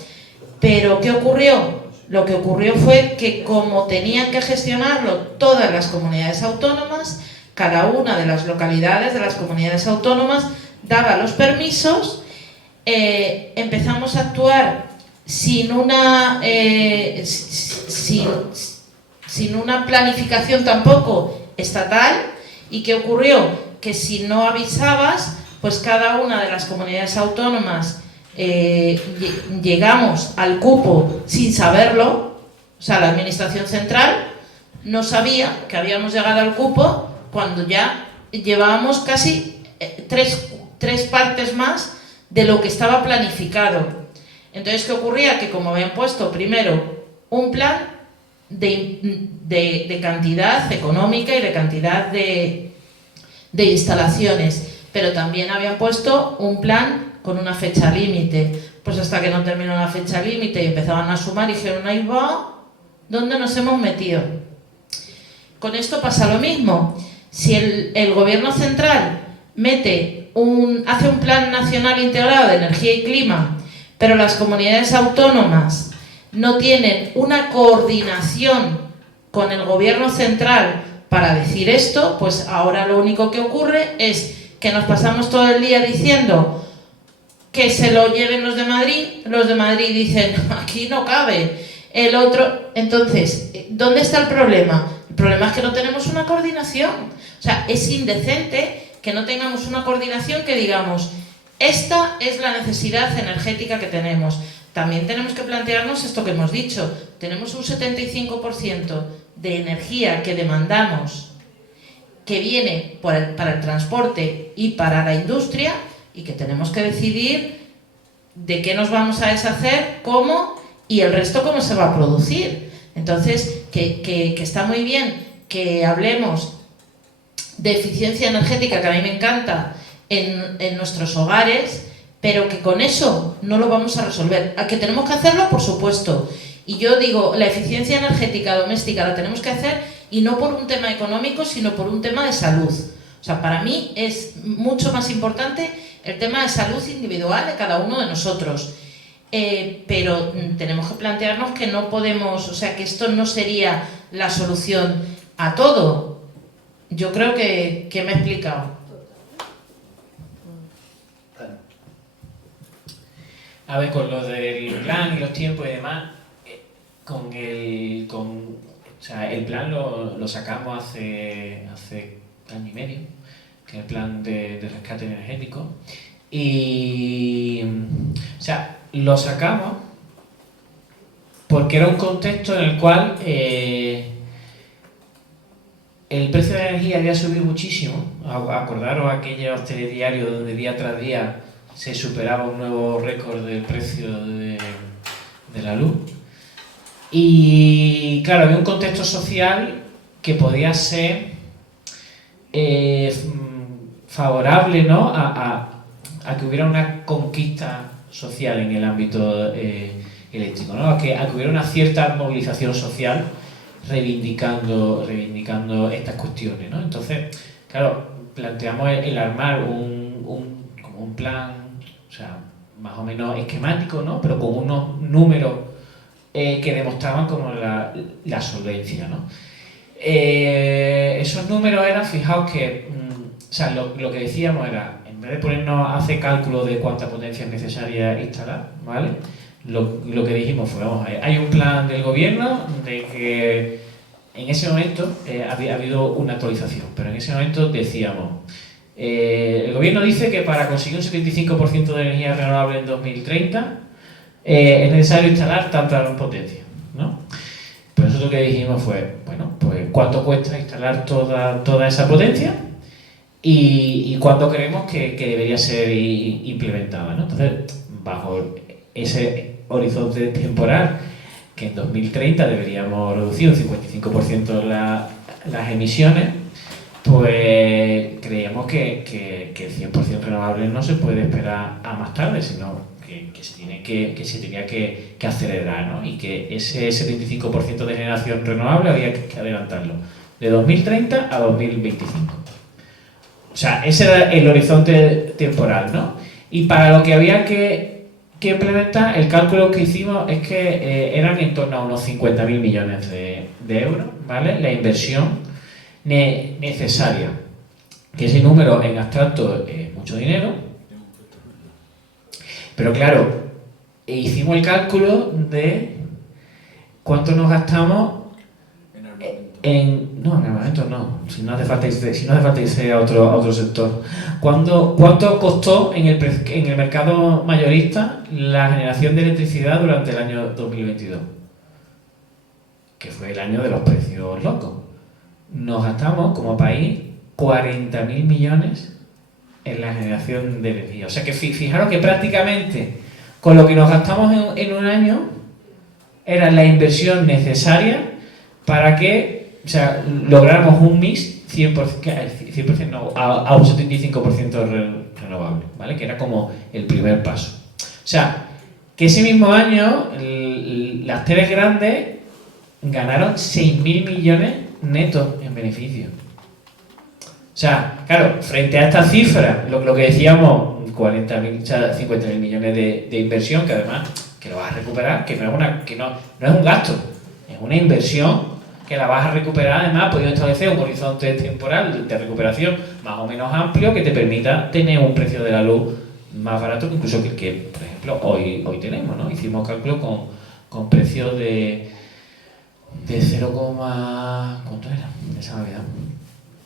Pero ¿qué ocurrió? Lo que ocurrió fue que, como tenían que gestionarlo todas las comunidades autónomas, cada una de las localidades de las comunidades autónomas daba los permisos, empezamos a actuar sin una planificación tampoco estatal. ¿Y qué ocurrió? Que si no avisabas, pues cada una de las comunidades autónomas llegamos al cupo sin saberlo. O sea, la administración central no sabía que habíamos llegado al cupo cuando ya llevábamos casi tres partes más de lo que estaba planificado. Entonces, ¿qué ocurría? Que como habían puesto primero un plan de cantidad económica y de cantidad de instalaciones, pero también habían puesto un plan con una fecha límite, pues hasta que no terminó la fecha límite y empezaban a sumar y dijeron, ahí va, ¿dónde nos hemos metido? Con esto pasa lo mismo. Si el gobierno central hace un plan nacional integrado de energía y clima, pero las comunidades autónomas no tienen una coordinación con el gobierno central para decir esto, pues ahora lo único que ocurre es que nos pasamos todo el día diciendo que se lo lleven los de Madrid dicen, aquí no cabe, el otro... Entonces, ¿dónde está el problema? El problema es que no tenemos una coordinación. O sea, es indecente que no tengamos una coordinación que digamos, esta es la necesidad energética que tenemos. También tenemos que plantearnos esto que hemos dicho. Tenemos un 75% de energía que demandamos que viene para el transporte y para la industria, y que tenemos que decidir de qué nos vamos a deshacer, cómo, y el resto cómo se va a producir. Entonces, que está muy bien que hablemos de eficiencia energética, que a mí me encanta, en nuestros hogares, pero que con eso no lo vamos a resolver. ¿A que tenemos que hacerlo? Por supuesto. Y yo digo, la eficiencia energética doméstica la tenemos que hacer, y no por un tema económico, sino por un tema de salud. O sea, para mí es mucho más importante el tema de salud individual de cada uno de nosotros. Pero tenemos que plantearnos que no podemos, o sea, que esto no sería la solución a todo. Yo creo que me he explicado. A ver, con lo del plan y los tiempos y demás, o sea, el plan lo sacamos hace año y medio, que es el plan de rescate energético. Y, o sea, lo sacamos porque era un contexto en el cual el precio de la energía había subido muchísimo. Acordaros aquellos telediarios donde día tras día se superaba un nuevo récord del precio de la luz. Y claro, había un contexto social que podía ser favorable, ¿no?, a que hubiera una conquista social en el ámbito eléctrico, ¿no? a que hubiera una cierta movilización social reivindicando estas cuestiones, ¿no? Entonces, claro, planteamos el armar como un plan, o sea, más o menos esquemático, ¿no?, pero con unos números que demostraban como la solvencia, ¿no? Esos números eran, fijaos que, o sea, lo que decíamos era, en vez de ponernos a hacer cálculo de cuánta potencia es necesaria instalar, ¿vale?, lo que dijimos fue, vamos a ver, hay un plan del gobierno de que en ese momento ha habido una actualización, pero en ese momento decíamos, el gobierno dice que para conseguir un 75% de energía renovable en 2030 es necesario instalar tanta potencia, ¿no? Pues nosotros lo que dijimos fue, bueno, pues ¿cuánto cuesta instalar toda esa potencia? Y cuándo creemos que debería ser implementada, ¿no? Entonces, bajo ese horizonte temporal, que en 2030 deberíamos reducir un 55% las emisiones, pues creíamos que el 100% renovable no se puede esperar a más tarde, sino que se tenía que acelerar, ¿no? Y que ese 75% de generación renovable había que adelantarlo de 2030 a 2025. O sea, ese era el horizonte temporal, ¿no? Y para lo que había que implementar, el cálculo que hicimos es que eran en torno a unos 50.000 millones de euros, ¿vale?, la inversión necesaria. Que ese número en abstracto es mucho dinero, pero claro, hicimos el cálculo de cuánto nos gastamos en armamento no, si no hace falta irse a otro sector. ¿Cuánto costó en el mercado mayorista la generación de electricidad durante el año 2022? Que fue el año de los precios locos. Nos gastamos como país 40.000 millones en la generación de energía. O sea que fijaros que prácticamente con lo que nos gastamos en un año era la inversión necesaria para que, o sea, lográramos un mix 100% no, a un 75% renovable, ¿vale? Que era como el primer paso. O sea, que ese mismo año las tres grandes ganaron 6.000 millones netos en beneficio. O sea, claro, frente a esta cifra, lo que decíamos, 40.000, o sea, 50.000 millones de inversión, que además que lo vas a recuperar, que no es un gasto, es una inversión que la vas a recuperar, además pudiendo establecer un horizonte temporal de recuperación más o menos amplio que te permita tener un precio de la luz más barato que incluso que por ejemplo, hoy tenemos, ¿no? Hicimos cálculo con precios de 0, ¿cuánto era? Esa Navidad.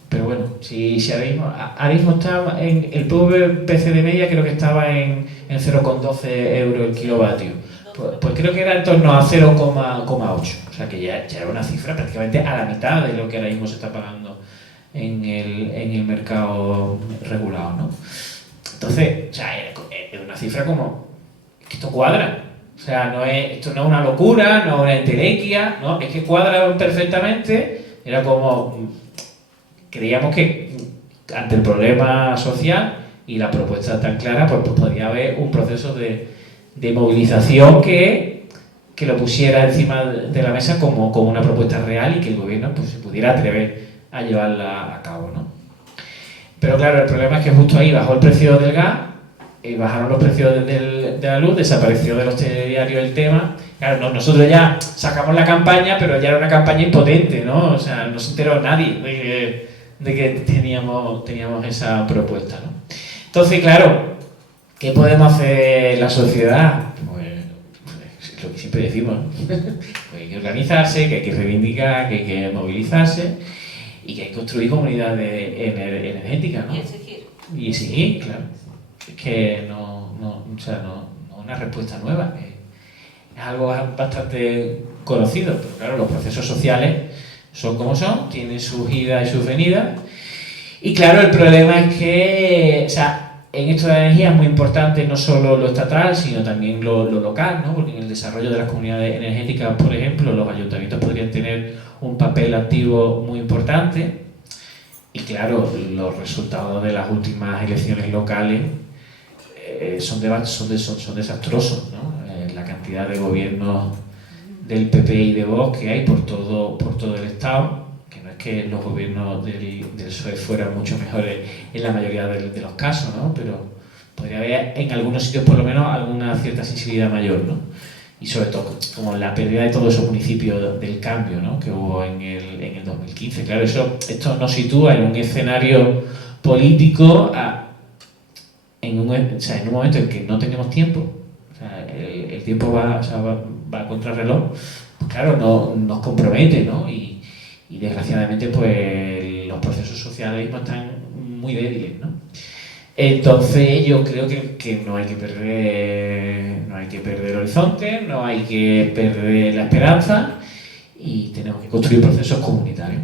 Pero bueno, si ahora mismo está en el PVPC de media, creo que estaba en 0,12 euros el kilovatio. Pues creo que era en torno a 0,8. O sea que ya era una cifra prácticamente a la mitad de lo que ahora mismo se está pagando en el mercado regulado, ¿no? Entonces, o sea, es una cifra como que esto cuadra. O sea, esto no es una locura, no es una entelequia, ¿no? Es que cuadra perfectamente. Era como, creíamos que ante el problema social y la propuesta tan clara, pues podría haber un proceso de movilización que lo pusiera encima de la mesa como una propuesta real y que el gobierno pues se pudiera atrever a llevarla a cabo, ¿no? Pero claro, el problema es que justo ahí bajó el precio del gas, bajaron los precios de la luz, desapareció de los telediarios el tema. Claro, nosotros ya sacamos la campaña, pero ya era una campaña impotente, ¿no? O sea, no se enteró nadie de que teníamos esa propuesta, ¿no? Entonces, claro, ¿qué podemos hacer la sociedad? Pues lo que siempre decimos, ¿no? Pues hay que organizarse, que hay que reivindicar, que hay que movilizarse y que hay que construir comunidades energéticas, ¿no? Y exigir. Y exigir, claro. Es que no es una respuesta nueva. Es algo bastante conocido, pero claro, los procesos sociales son como son, tienen sus idas y sus venidas. Y claro, el problema es que, o sea, en esto de la energía es muy importante no solo lo estatal, sino también lo local, ¿no? Porque en el desarrollo de las comunidades energéticas, por ejemplo, los ayuntamientos podrían tener un papel activo muy importante. Y claro, los resultados de las últimas elecciones locales son desastrosos, ¿no? La cantidad de gobiernos del PP y de Vox que hay por todo el Estado, que no es que los gobiernos del PSOE fueran mucho mejores en la mayoría de los casos, ¿no? Pero podría haber en algunos sitios por lo menos alguna cierta sensibilidad mayor, ¿no? Y sobre todo como la pérdida de todos esos municipios del cambio, ¿no? Que hubo en el 2015. Claro, esto nos sitúa en un escenario político en un momento en que no tenemos tiempo. O sea, el tiempo va a contrarreloj, pues claro, nos compromete, ¿no? Y desgraciadamente pues los procesos sociales mismos están muy débiles, ¿no? Entonces yo creo que no hay que perder el horizonte, no hay que perder la esperanza y tenemos que construir procesos comunitarios.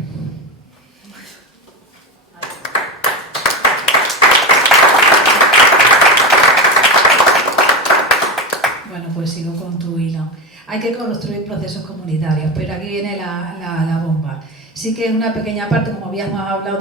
Bueno, pues sigo con tu hilo. Hay que construir procesos comunitarios, pero aquí viene la bomba. Sí que es una pequeña parte, como habías hablado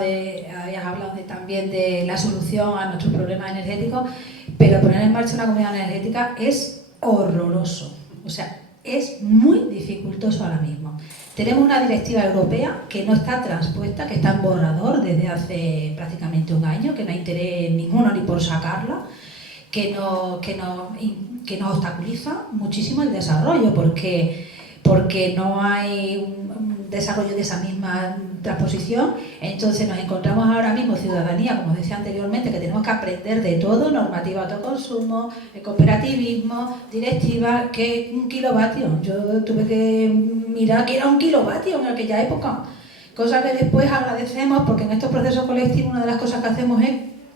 también de la solución a nuestros problemas energéticos, pero poner en marcha una comunidad energética es horroroso. O sea, es muy dificultoso ahora mismo. Tenemos una directiva europea que no está transpuesta, que está en borrador desde hace prácticamente un año, que no hay interés ninguno ni por sacarla, que nos obstaculiza muchísimo el desarrollo, porque no hay un desarrollo de esa misma transposición. Entonces nos encontramos ahora mismo ciudadanía, como decía anteriormente, que tenemos que aprender de todo: normativa de autoconsumo, cooperativismo, directiva, que un kilovatio. Yo tuve que mirar que era un kilovatio en aquella época, cosa que después agradecemos, porque en estos procesos colectivos una de las cosas que hacemos es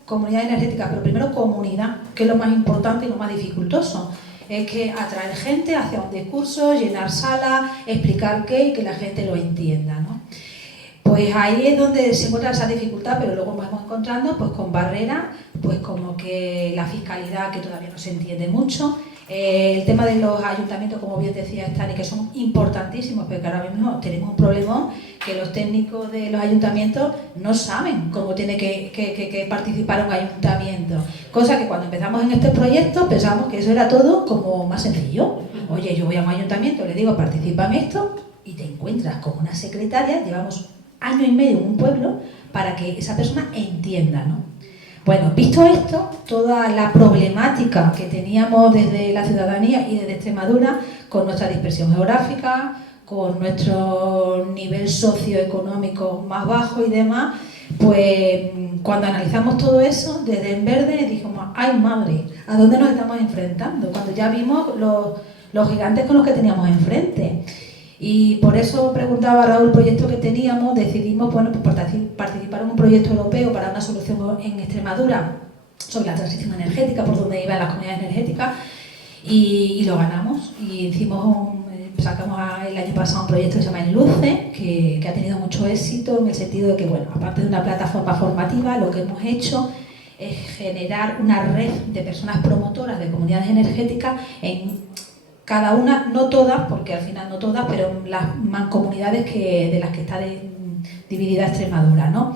comunidad energética, pero primero comunidad, que es lo más importante y lo más dificultoso. Es que atraer gente hacia un discurso, llenar salas, explicar qué y que la gente lo entienda, ¿no? Pues ahí es donde se encuentra esa dificultad, pero luego vamos encontrando pues con barreras, pues como que la fiscalidad, que todavía no se entiende mucho, el tema de los ayuntamientos, como bien decía Stani, que son importantísimos, porque ahora mismo tenemos un problemón que los técnicos de los ayuntamientos no saben cómo tiene que participar un ayuntamiento, cosa que cuando empezamos en este proyecto pensamos que eso era todo como más sencillo. Oye, yo voy a un ayuntamiento, le digo participa en esto y te encuentras con una secretaria. Llevamos año y medio en un pueblo para que esa persona entienda, ¿no? Bueno, visto esto, toda la problemática que teníamos desde la ciudadanía y desde Extremadura, con nuestra dispersión geográfica, con nuestro nivel socioeconómico más bajo y demás, pues cuando analizamos todo eso, desde En Verde dijimos, ¡ay madre! ¿A dónde nos estamos enfrentando? Cuando ya vimos los gigantes con los que teníamos enfrente. Y por eso preguntaba Raúl el proyecto que teníamos, decidimos pues participar en un proyecto europeo para una solución en Extremadura sobre la transición energética, por donde iban las comunidades energéticas, y lo ganamos. Y sacamos el año pasado un proyecto que se llama Enluce, que ha tenido mucho éxito en el sentido de que, bueno, aparte de una plataforma formativa, lo que hemos hecho es generar una red de personas promotoras de comunidades energéticas en cada una, no todas, porque al final no todas, pero las mancomunidades de las que está dividida Extremadura, ¿no?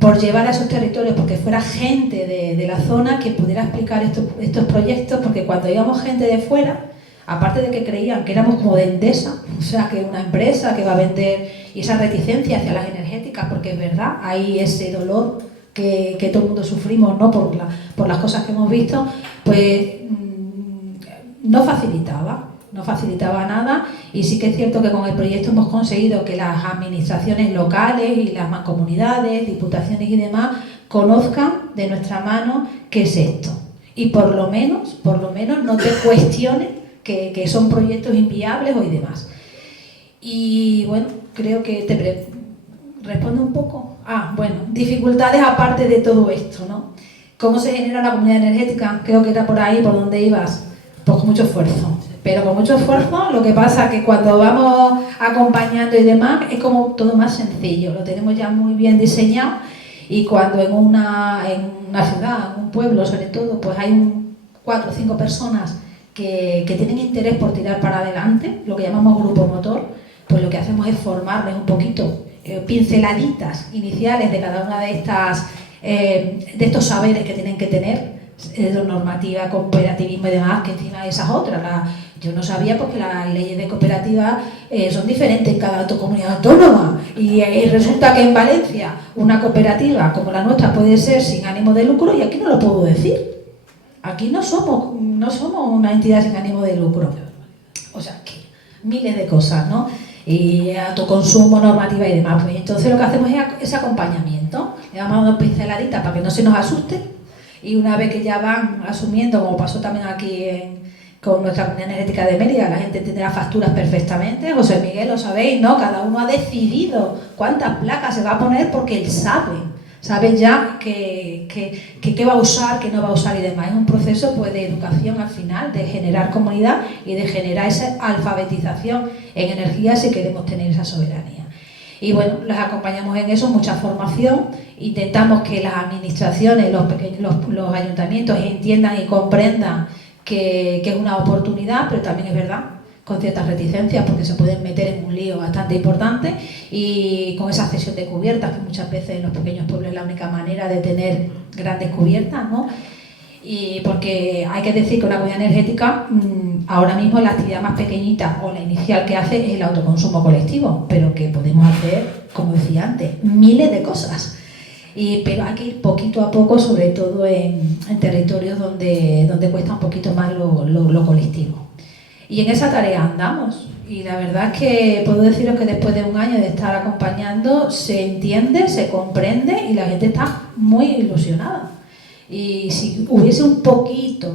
Por llevar a esos territorios, porque fuera gente de la zona que pudiera explicar estos proyectos, porque cuando íbamos gente de fuera, aparte de que creían que éramos como de Endesa, o sea, que una empresa que va a vender, y esa reticencia hacia las energéticas, porque es verdad, hay ese dolor que todo el mundo sufrimos, ¿no? por las cosas que hemos visto, pues no facilitaba nada, y sí que es cierto que con el proyecto hemos conseguido que las administraciones locales y las mancomunidades, diputaciones y demás conozcan de nuestra mano qué es esto, y por lo menos no te cuestionen que son proyectos inviables o y demás. Y bueno, creo que te responde un poco. Bueno, dificultades aparte de todo esto, ¿no? ¿Cómo se genera la comunidad energética? Creo que era por ahí, por donde ibas. Pues con mucho esfuerzo. Pero con mucho esfuerzo, lo que pasa es que cuando vamos acompañando y demás, es como todo más sencillo. Lo tenemos ya muy bien diseñado, y cuando en una ciudad, en un pueblo sobre todo, pues hay 4 o 5 personas que tienen interés por tirar para adelante, lo que llamamos grupo motor, pues lo que hacemos es formarles un poquito, pinceladitas iniciales de cada una de estos saberes que tienen que tener, normativa, cooperativismo y demás, que encima de esas otras. Yo no sabía porque las leyes de cooperativa son diferentes en cada comunidad autónoma, y resulta que en Valencia una cooperativa como la nuestra puede ser sin ánimo de lucro, y aquí no lo puedo decir. Aquí no somos una entidad sin ánimo de lucro. O sea, que miles de cosas, ¿no? Y autoconsumo, normativa y demás. Pues entonces lo que hacemos es ese acompañamiento. Le vamos dando pinceladitas para que no se nos asusten, y una vez que ya van asumiendo, como pasó también aquí con nuestra comunidad energética de Mérida, la gente tendrá facturas perfectamente. José Miguel, lo sabéis, ¿no? Cada uno ha decidido cuántas placas se va a poner porque él sabe ya qué va a usar, qué no va a usar y demás. Es un proceso pues de educación al final, de generar comunidad y de generar esa alfabetización en energía si queremos tener esa soberanía. Y bueno, los acompañamos en eso, mucha formación, intentamos que las administraciones, los ayuntamientos entiendan y comprendan que es una oportunidad, pero también es verdad, con ciertas reticencias, porque se pueden meter en un lío bastante importante, y con esa cesión de cubiertas, que muchas veces en los pequeños pueblos es la única manera de tener grandes cubiertas, ¿no? Y porque hay que decir que una comunidad energética, ahora mismo la actividad más pequeñita o la inicial que hace es el autoconsumo colectivo, pero que podemos hacer, como decía antes, miles de cosas. Pero hay que ir poquito a poco, sobre todo en territorios donde cuesta un poquito más lo colectivo. Y en esa tarea andamos, y la verdad es que puedo deciros que después de un año de estar acompañando, se entiende, se comprende, y la gente está muy ilusionada. Y si hubiese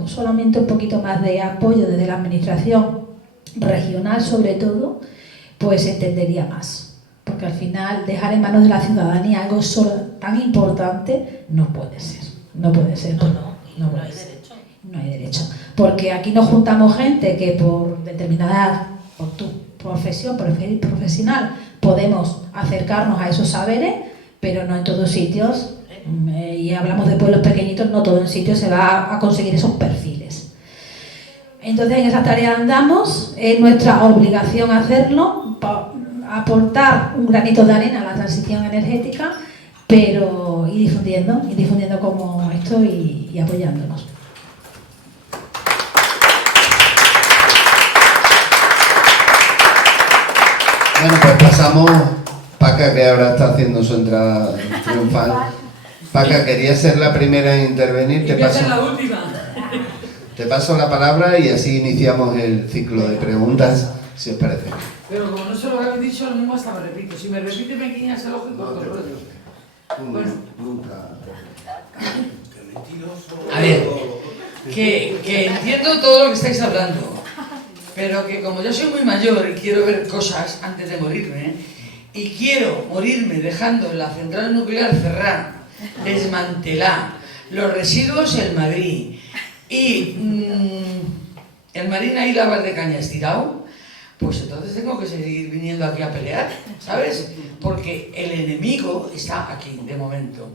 solamente un poquito más de apoyo desde la administración regional sobre todo, pues se entendería más. Porque al final dejar en manos de la ciudadanía algo tan importante no puede ser. No puede ser. No hay derecho. No hay derecho. Porque aquí nos juntamos gente que por tu profesión, perfil profesional, podemos acercarnos a esos saberes, pero no en todos sitios. Y hablamos de pueblos pequeñitos, no todo en sitios se va a conseguir esos perfiles. Entonces en esa tarea andamos, es nuestra obligación hacerlo, aportar un granito de arena a la transición energética, pero ir difundiendo como esto y apoyándonos. Bueno, pues pasamos, Paca, que ahora está haciendo su entrada triunfal. Paca, quería ser la primera en intervenir. Te paso la palabra y así iniciamos el ciclo de preguntas, si os parece. Pero como no se lo habéis dicho, lo mismo hasta me repito. Si me repite, me guiñas el ojo y corto el rollo. Bueno. A ver, que entiendo todo lo que estáis hablando, pero que como yo soy muy mayor y quiero ver cosas antes de morirme, y quiero morirme dejando la central nuclear cerrada, desmantelar, los residuos en Madrid y el Marina y la Valdecañas estirado, pues entonces tengo que seguir viniendo aquí a pelear, ¿sabes? Porque el enemigo está aquí, de momento.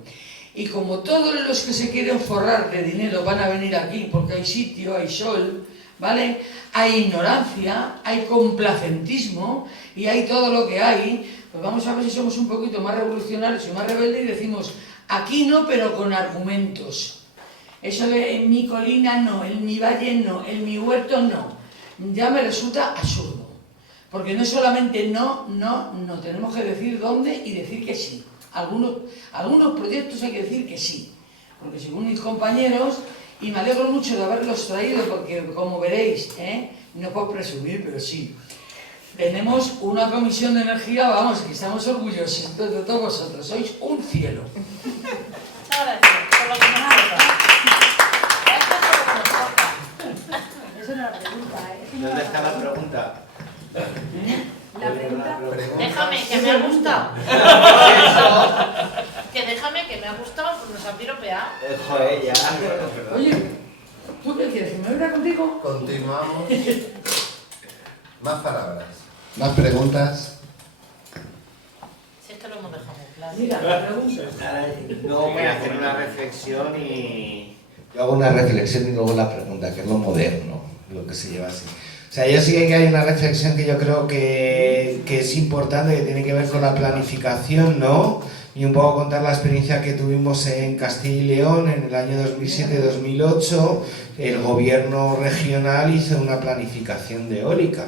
Y como todos los que se quieren forrar de dinero van a venir aquí porque hay sitio, hay sol, ¿vale? Hay ignorancia, hay complacentismo y hay todo lo que hay. Pues vamos a ver si somos un poquito más revolucionarios y más rebeldes y decimos, aquí no, pero con argumentos. Eso de en mi colina no, en mi valle no, en mi huerto no, ya me resulta absurdo. Porque no es solamente no, tenemos que decir dónde y decir que sí. Algunos proyectos hay que decir que sí. Porque según mis compañeros, y me alegro mucho de haberlos traído, porque como veréis, no puedo presumir, pero sí. Tenemos una comisión de energía, vamos, que estamos orgullosos de todos vosotros, sois un cielo. Muchas gracias por lo que nos toca. Eso no es la pregunta, ¿Dónde está la pregunta? La pregunta... Déjame, que me ha gustado. Que déjame, que me ha gustado, pues nos ha piropeado. Joder, ya. Oye, ¿tú qué quieres? ¿Me voy contigo? Continuamos. Más palabras. Más preguntas. Si es que lo hemos dejado muy claro. Mira, la pregunta. No, voy a hacer una reflexión y... Yo hago una reflexión y luego la pregunta, que es lo moderno, lo que se lleva así. O sea, yo sí que hay una reflexión que yo creo que es importante, que tiene que ver con la planificación, ¿no? Y un poco contar la experiencia que tuvimos en Castilla y León en el año 2007-2008. El gobierno regional hizo una planificación de eólica.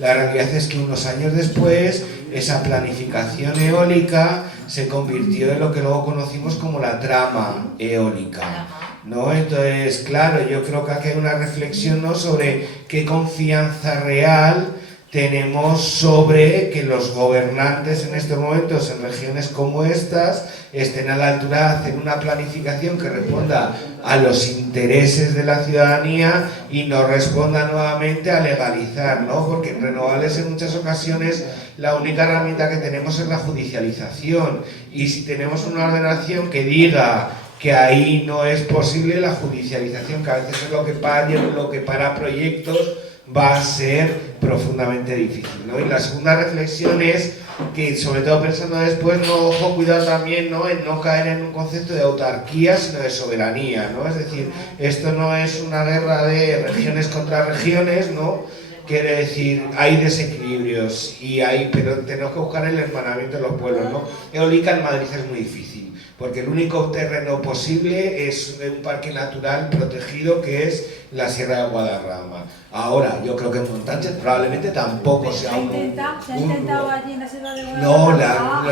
La realidad es que unos años después esa planificación eólica se convirtió en lo que luego conocimos como la trama eólica, ¿no? Entonces, claro, yo creo que aquí hay una reflexión, ¿no?, sobre qué confianza real tenemos sobre que los gobernantes en estos momentos en regiones como estas estén a la altura de hacer una planificación que responda a los intereses de la ciudadanía y no responda nuevamente a legalizar, ¿no? Porque en renovables en muchas ocasiones la única herramienta que tenemos es la judicialización, y si tenemos una ordenación que diga que ahí no es posible, la judicialización, que a veces es lo que para proyectos, va a ser profundamente difícil, ¿no? Y la segunda reflexión es que, sobre todo pensando después, ojo, cuidado también, ¿no?, en no caer en un concepto de autarquía, sino de soberanía, ¿no? Es decir, esto no es una guerra de regiones contra regiones, ¿no? Quiere decir, hay desequilibrios, pero tenemos que buscar el hermanamiento de los pueblos, ¿no? Eólica en Madrid es muy difícil, porque el único terreno posible es un parque natural protegido, que es la Sierra de Guadarrama. Ahora, yo creo que en Montánchez probablemente tampoco sea un... ¿Se ha intentado allí en la Sierra de Guadarrama? No,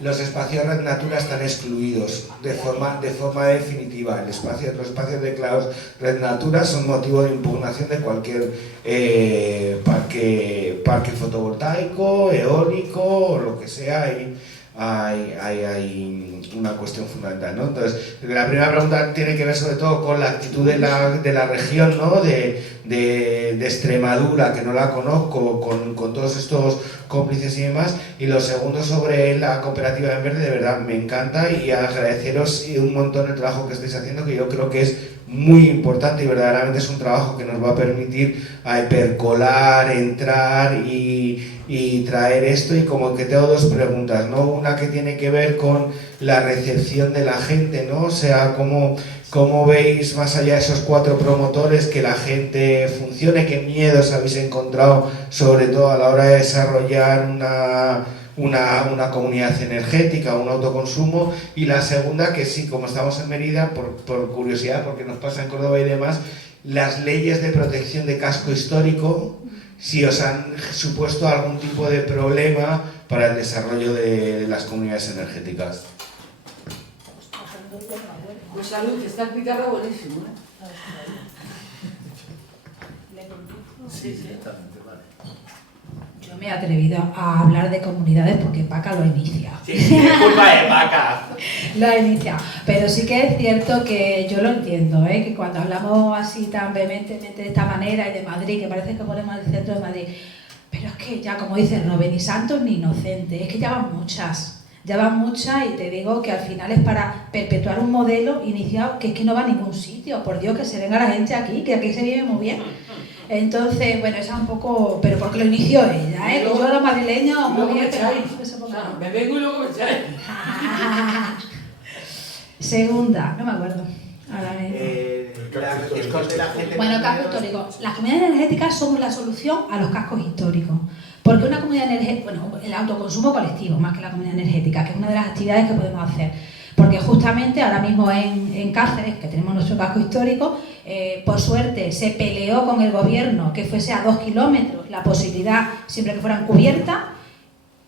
los espacios Red Natura están excluidos de forma definitiva. Los espacios declarados Red Natura son motivo de impugnación de cualquier parque fotovoltaico, eólico o lo que sea. Hay una cuestión fundamental, ¿no? Entonces, la primera pregunta tiene que ver sobre todo con la actitud de la región, ¿no?, de Extremadura, que no la conozco, con todos estos cómplices y demás. Y lo segundo, sobre la cooperativa en verde, de verdad me encanta, y agradeceros un montón el trabajo que estáis haciendo, que yo creo que es muy importante y verdaderamente es un trabajo que nos va a permitir percolar, entrar y traer esto. Y como que tengo dos preguntas, ¿no? Una que tiene que ver con la recepción de la gente, ¿no? O sea, ¿cómo veis, más allá de esos 4 promotores, que la gente funcione? ¿Qué miedos habéis encontrado, sobre todo a la hora de desarrollar una comunidad energética, un autoconsumo? Y la segunda, que sí, como estamos en Mérida, por curiosidad, porque nos pasa en Córdoba y demás, las leyes de protección de casco histórico, si os han supuesto algún tipo de problema para el desarrollo de las comunidades energéticas. Pues salud, está el pitarro buenísimo, ¿eh? Sí, exactamente, vale. Yo me he atrevido a hablar de comunidades porque Paca lo inicia. Sí, es culpa de Paca. Lo ha iniciado. Pero sí que es cierto que yo lo entiendo, que cuando hablamos así tan vehementemente de esta manera y de Madrid, que parece que ponemos el centro de Madrid, pero es que ya, como dicen, no ven ni santos ni inocentes, es que ya van muchas y te digo que al final es para perpetuar un modelo iniciado que es que no va a ningún sitio. Por Dios, que se venga la gente aquí, que aquí se vive muy bien. Entonces, bueno, esa es un poco... Pero porque lo inició ella, ¿eh? Yo los madrileños... Luego muy me bien, echáis. pero- O sea, me vengo y luego me echáis. Segunda, no me acuerdo. Ahora mismo. La recepción de la gente... Bueno, casco histórico. Las comunidades energéticas somos la solución a los cascos históricos. Porque una comunidad energética, bueno, el autoconsumo colectivo, más que la comunidad energética, que es una de las actividades que podemos hacer. Porque justamente ahora mismo en Cáceres, que tenemos nuestro casco histórico, por suerte se peleó con el gobierno que fuese a 2 kilómetros la posibilidad, siempre que fueran cubiertas,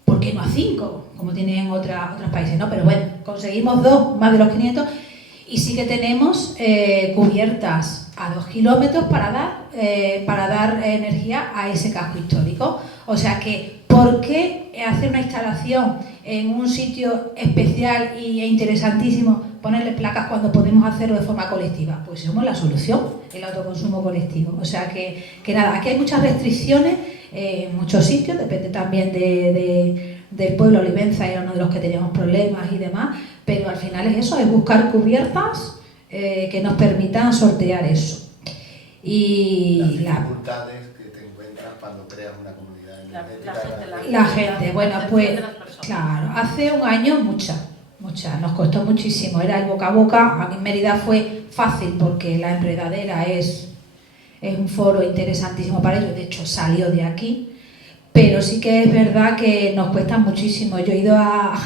¿por qué no a 5? Como tienen otros países, ¿no? Pero bueno, conseguimos 2, más de los 500, y sí que tenemos cubiertas a 2 kilómetros para dar energía a ese casco histórico. O sea que, ¿por qué hacer una instalación en un sitio especial e interesantísimo, ponerle placas cuando podemos hacerlo de forma colectiva? Pues somos la solución, el autoconsumo colectivo. O sea que nada, aquí hay muchas restricciones en muchos sitios, depende también del pueblo. Olivenza era uno de los que teníamos problemas y demás, pero al final es eso, es buscar cubiertas que nos permitan sortear eso. Y las dificultades que te encuentras cuando creas una comunidad energética. La gente, bueno, pues claro, hace un año mucha, nos costó muchísimo, era el boca a boca. Aquí en Mérida fue fácil porque la Enredadera es un foro interesantísimo para ello, de hecho salió de aquí, pero sí que es verdad que nos cuesta muchísimo. Yo he ido a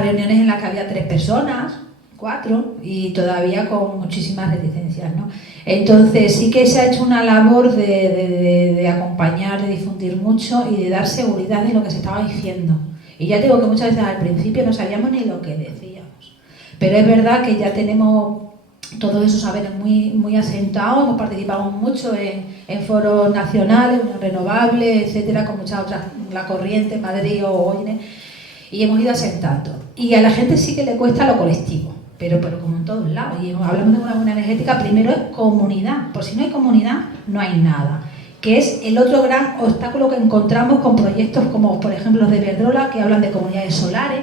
reuniones en las que había 3 personas, 4, y todavía con muchísimas reticencias, ¿no? Entonces sí que se ha hecho una labor de acompañar, de difundir mucho y de dar seguridad de lo que se estaba diciendo. Y ya digo que muchas veces al principio no sabíamos ni lo que decíamos, pero es verdad que ya tenemos todos esos saberes muy asentados. Hemos participado mucho en foros nacionales, Unión Renovable, etcétera, con muchas otras, La Corriente, Madrid o OINE, y hemos ido asentando. Y a la gente sí que le cuesta lo colectivo, pero como en todos lados. Y hablamos de una buena energética, primero es comunidad. Por si no hay comunidad, no hay nada. Que es el otro gran obstáculo que encontramos con proyectos como, por ejemplo, los de Iberdrola, que hablan de comunidades solares,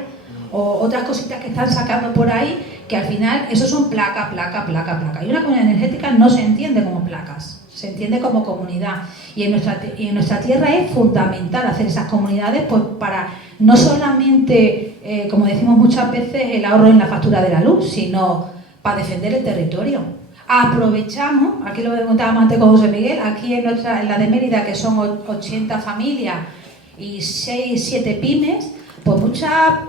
o otras cositas que están sacando por ahí, que al final eso son placa. Y una comunidad energética no se entiende como placas, se entiende como comunidad. Y en nuestra tierra es fundamental hacer esas comunidades, pues para no solamente, como decimos muchas veces, el ahorro en la factura de la luz, sino para defender el territorio. Aprovechamos, aquí lo contábamos antes con José Miguel, aquí en la de Mérida, que son 80 familias y 6-7 pymes, pues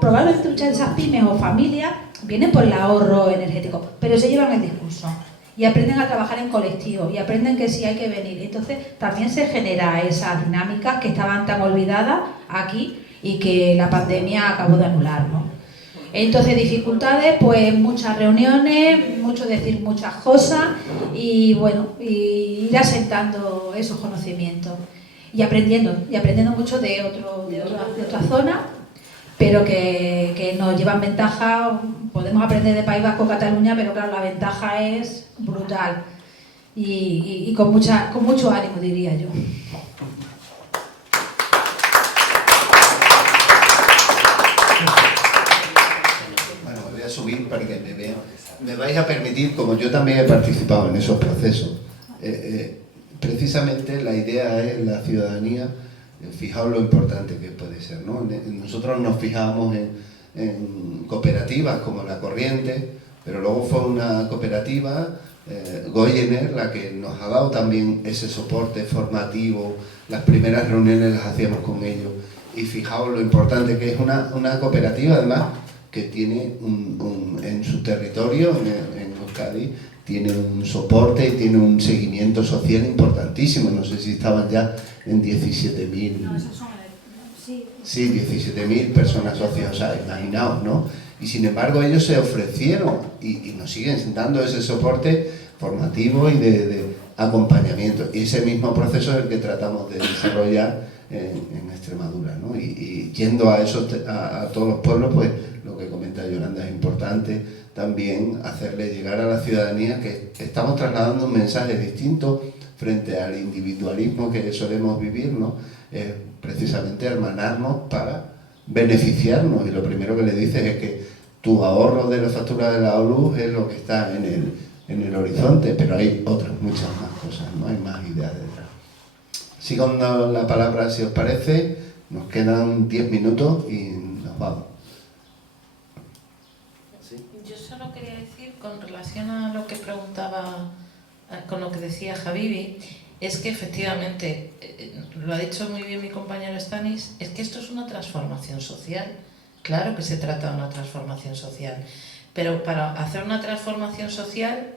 probablemente muchas de esas pymes o familias vienen por el ahorro energético, pero se llevan el discurso y aprenden a trabajar en colectivo y aprenden que sí hay que venir. Entonces también se genera esas dinámicas que estaban tan olvidadas aquí y que la pandemia acabó de anular, ¿no? Entonces dificultades, pues muchas reuniones, mucho decir muchas cosas y bueno, y ir asentando esos conocimientos y aprendiendo mucho de otra zona, pero que nos llevan ventaja. Podemos aprender de País Vasco, Cataluña, pero claro, la ventaja es brutal y con mucho ánimo, diría yo. Bueno, me voy a subir para que me vean. Me vais a permitir, como yo también he participado en esos procesos, precisamente la idea es la ciudadanía. Fijaos lo importante que puede ser, ¿no? Nosotros nos fijamos en cooperativas como La Corriente, pero luego fue una cooperativa, Goyener, la que nos ha dado también ese soporte formativo. Las primeras reuniones las hacíamos con ellos. Y fijaos lo importante que es una cooperativa, además, que tiene en su territorio, en Euskadi, tiene un soporte y tiene un seguimiento social importantísimo. No sé si estaban ya en 17.000... No, esos son... Sí, 17.000 personas socias, o sea, imaginaos, ¿no? Y sin embargo ellos se ofrecieron y nos siguen dando ese soporte formativo y de acompañamiento. Y ese mismo proceso es el que tratamos de desarrollar en Extremadura, ¿no? Y yendo a todos los pueblos, pues lo que comenta Yolanda es importante también hacerle llegar a la ciudadanía que estamos trasladando un mensaje distinto frente al individualismo que solemos vivir, ¿no? Precisamente hermanarnos para beneficiarnos, y lo primero que le dices es que tu ahorro de la factura de la luz es lo que está en el horizonte, pero hay otras muchas más cosas, ¿no? Hay más ideas detrás. Sigo dando la palabra, si os parece, nos quedan 10 minutos y nos vamos. Yo solo quería decir con relación a lo que preguntaba, con lo que decía Javibi, es que efectivamente, lo ha dicho muy bien mi compañero Stanis, es que esto es una transformación social. Claro que se trata de una transformación social, pero para hacer una transformación social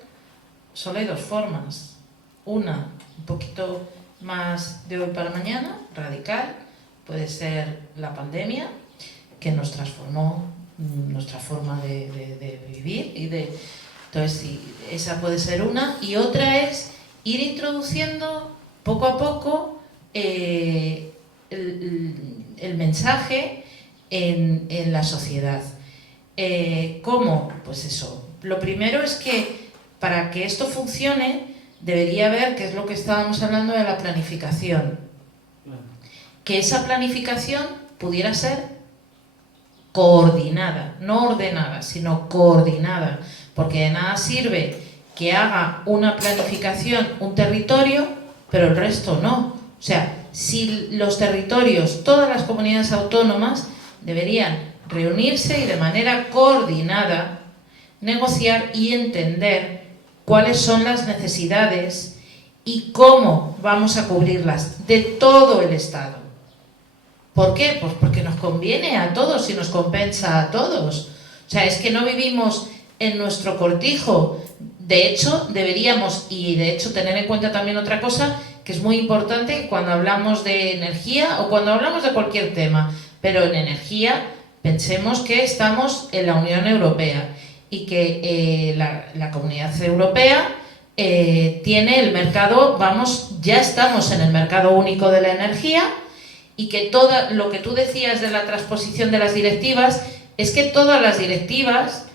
solo hay dos formas. Una, un poquito más de hoy para mañana, radical, puede ser la pandemia, que nos transformó nuestra forma de vivir y de... Entonces, sí, esa puede ser una. Y otra es ir introduciendo poco a poco el mensaje en la sociedad. ¿Cómo? Pues eso. Lo primero es que para que esto funcione debería haber, que es lo que estábamos hablando de la planificación, que esa planificación pudiera ser coordinada, no ordenada, sino coordinada, porque de nada sirve que haga una planificación un territorio, pero el resto no. O sea, si los territorios, todas las comunidades autónomas deberían reunirse y de manera coordinada negociar y entender cuáles son las necesidades y cómo vamos a cubrirlas de todo el Estado. ¿Por qué? Pues porque nos conviene a todos y nos compensa a todos. O sea, es que no vivimos en nuestro cortijo. De hecho, deberíamos, y de hecho tener en cuenta también otra cosa que es muy importante cuando hablamos de energía o cuando hablamos de cualquier tema, pero en energía pensemos que estamos en la Unión Europea y que la Comunidad Europea tiene el mercado, ya estamos en el mercado único de la energía, y que todo lo que tú decías de la transposición de las directivas es que todas las directivas,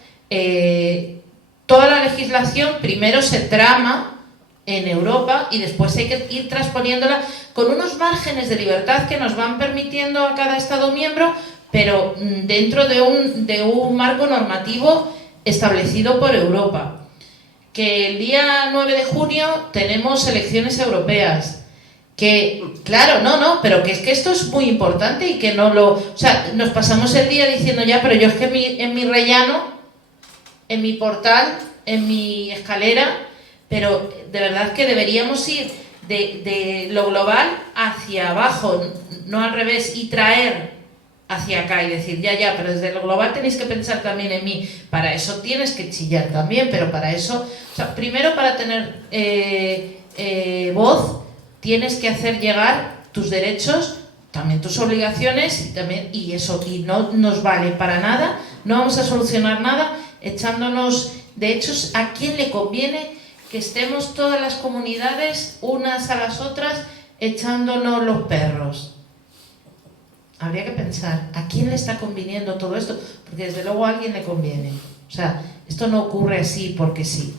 toda la legislación primero se trama en Europa y después hay que ir transponiéndola con unos márgenes de libertad que nos van permitiendo a cada Estado miembro, pero dentro de un marco normativo establecido por Europa. Que el día 9 de junio tenemos elecciones europeas. Que, claro, pero que es que esto es muy importante y que no lo... O sea, nos pasamos el día diciendo ya, pero yo es que en mi rellano, en mi portal, en mi escalera, pero de verdad que deberíamos ir de lo global hacia abajo, no al revés, y traer hacia acá y decir, ya, pero desde lo global tenéis que pensar también en mí. Para eso tienes que chillar también, pero para eso... O sea, primero para tener voz... Tienes que hacer llegar tus derechos, también tus obligaciones y eso, y no nos vale para nada, no vamos a solucionar nada echándonos, de hecho, ¿a quién le conviene que estemos todas las comunidades unas a las otras echándonos los perros? Habría que pensar, ¿a quién le está conviniendo todo esto? Porque desde luego a alguien le conviene. O sea, esto no ocurre así porque sí.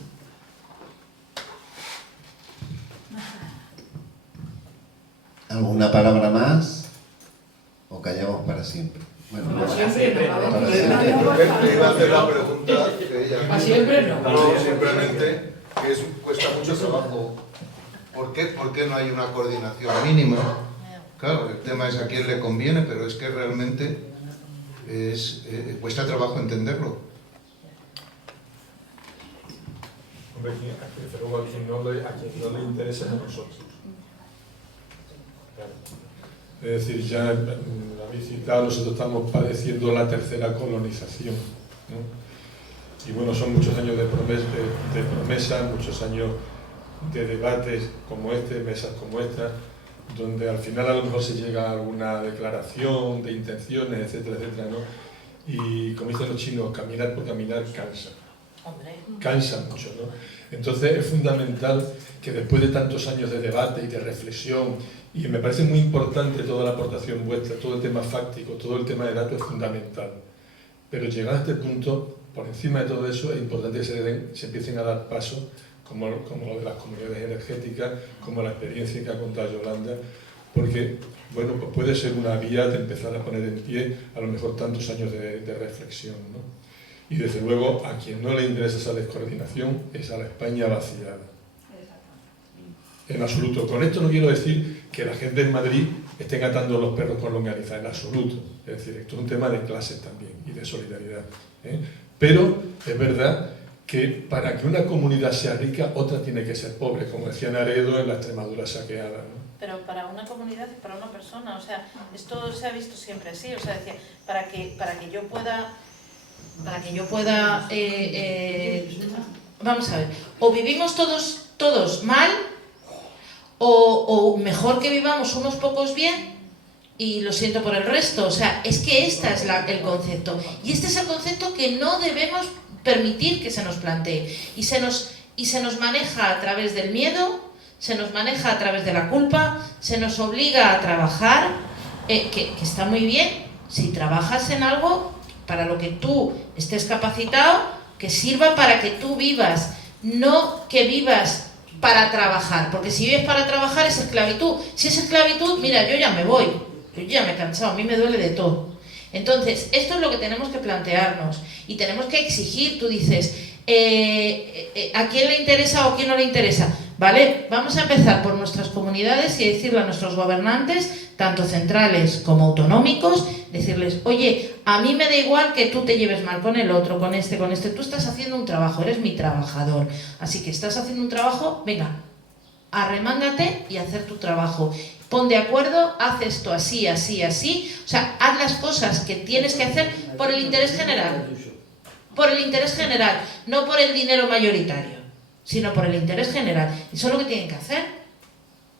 ¿Alguna palabra más? ¿O callamos para siempre? Bueno, para siempre no. Para siempre. Le iba a hacer la pregunta que ella... ¿Para siempre no? No, simplemente que cuesta mucho trabajo. ¿Por qué no hay una coordinación mínima? Claro, el tema es a quién le conviene, pero es que realmente cuesta trabajo entenderlo. Hombre, desde luego a quien no le interesa es a nosotros. Es decir, ya habéis citado, nosotros estamos padeciendo la tercera colonización, ¿no? Y bueno, son muchos años de promesa, muchos años de debates como este, mesas como esta, donde al final a lo mejor se llega a alguna declaración de intenciones, etcétera, etcétera, ¿no? Y como dicen los chinos, caminar por caminar cansa. Cansa mucho, ¿no? Entonces es fundamental que después de tantos años de debate y de reflexión, y me parece muy importante toda la aportación vuestra, todo el tema fáctico, todo el tema de datos es fundamental. Pero llegar a este punto, por encima de todo eso, es importante que se empiecen a dar pasos, como lo de las comunidades energéticas, como la experiencia que ha contado Yolanda, porque bueno, pues puede ser una vía de empezar a poner en pie a lo mejor tantos años de reflexión, ¿no? Y desde luego a quien no le interesa esa descoordinación es a la España vaciada. En absoluto. Con esto no quiero decir que la gente en Madrid estén atando los perros con longaniza, en absoluto. Es decir, esto es un tema de clases también y de solidaridad, ¿eh? Pero es verdad que para que una comunidad sea rica, otra tiene que ser pobre, como decía Naredo en la Extremadura saqueada, ¿no? Pero para una comunidad y para una persona, o sea, esto se ha visto siempre así, o sea, decía, para que yo pueda, vamos a ver, o vivimos todos mal, o mejor que vivamos unos pocos bien, y lo siento por el resto, o sea, es que este es el concepto, y este es el concepto que no debemos permitir que se nos plantee, y se nos maneja a través del miedo, se nos maneja a través de la culpa, se nos obliga a trabajar, que está muy bien, si trabajas en algo para lo que tú estés capacitado, que sirva para que tú vivas, no que vivas para trabajar, porque si vives para trabajar es esclavitud. Si es esclavitud, mira, yo ya me voy, yo ya me he cansado, a mí me duele de todo. Entonces, esto es lo que tenemos que plantearnos y tenemos que exigir. Tú dices, ¿a quién le interesa o a quién no le interesa? ¿Vale? Vamos a empezar por nuestras comunidades y decirle a nuestros gobernantes, tanto centrales como autonómicos, decirles, oye, a mí me da igual que tú te lleves mal con el otro, con este, tú estás haciendo un trabajo, eres mi trabajador, así que estás haciendo un trabajo, venga, arremángate y hacer tu trabajo. Pon de acuerdo, haz esto así, así, así, o sea, haz las cosas que tienes que hacer por el interés general, no por el dinero mayoritario, sino por el interés general. Eso es lo que tienen que hacer.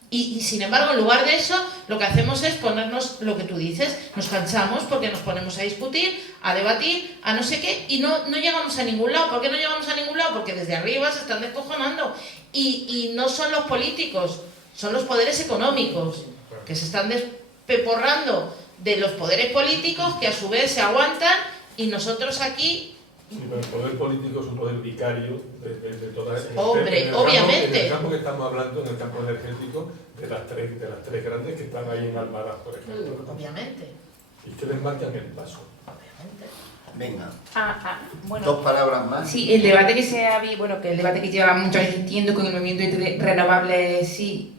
Y sin embargo, en lugar de eso, lo que hacemos es ponernos lo que tú dices, nos cansamos porque nos ponemos a discutir, a debatir, a no sé qué, y no llegamos a ningún lado. ¿Por qué no llegamos a ningún lado? Porque desde arriba se están descojonando. Y no son los políticos, son los poderes económicos, que se están despeporrando de los poderes políticos, que a su vez se aguantan, y nosotros aquí... Sí, pero el poder político es un poder vicario de toda esa... Hombre, obviamente. En el campo que estamos hablando, en el campo energético, de las tres grandes que están ahí en Almaraz, por ejemplo. Obviamente. Y que les marcan el paso. Venga. Bueno, Dos palabras más. sí, el debate que se ha habido, bueno, que el debate que lleva muchos años entiendo con el movimiento renovable, sí,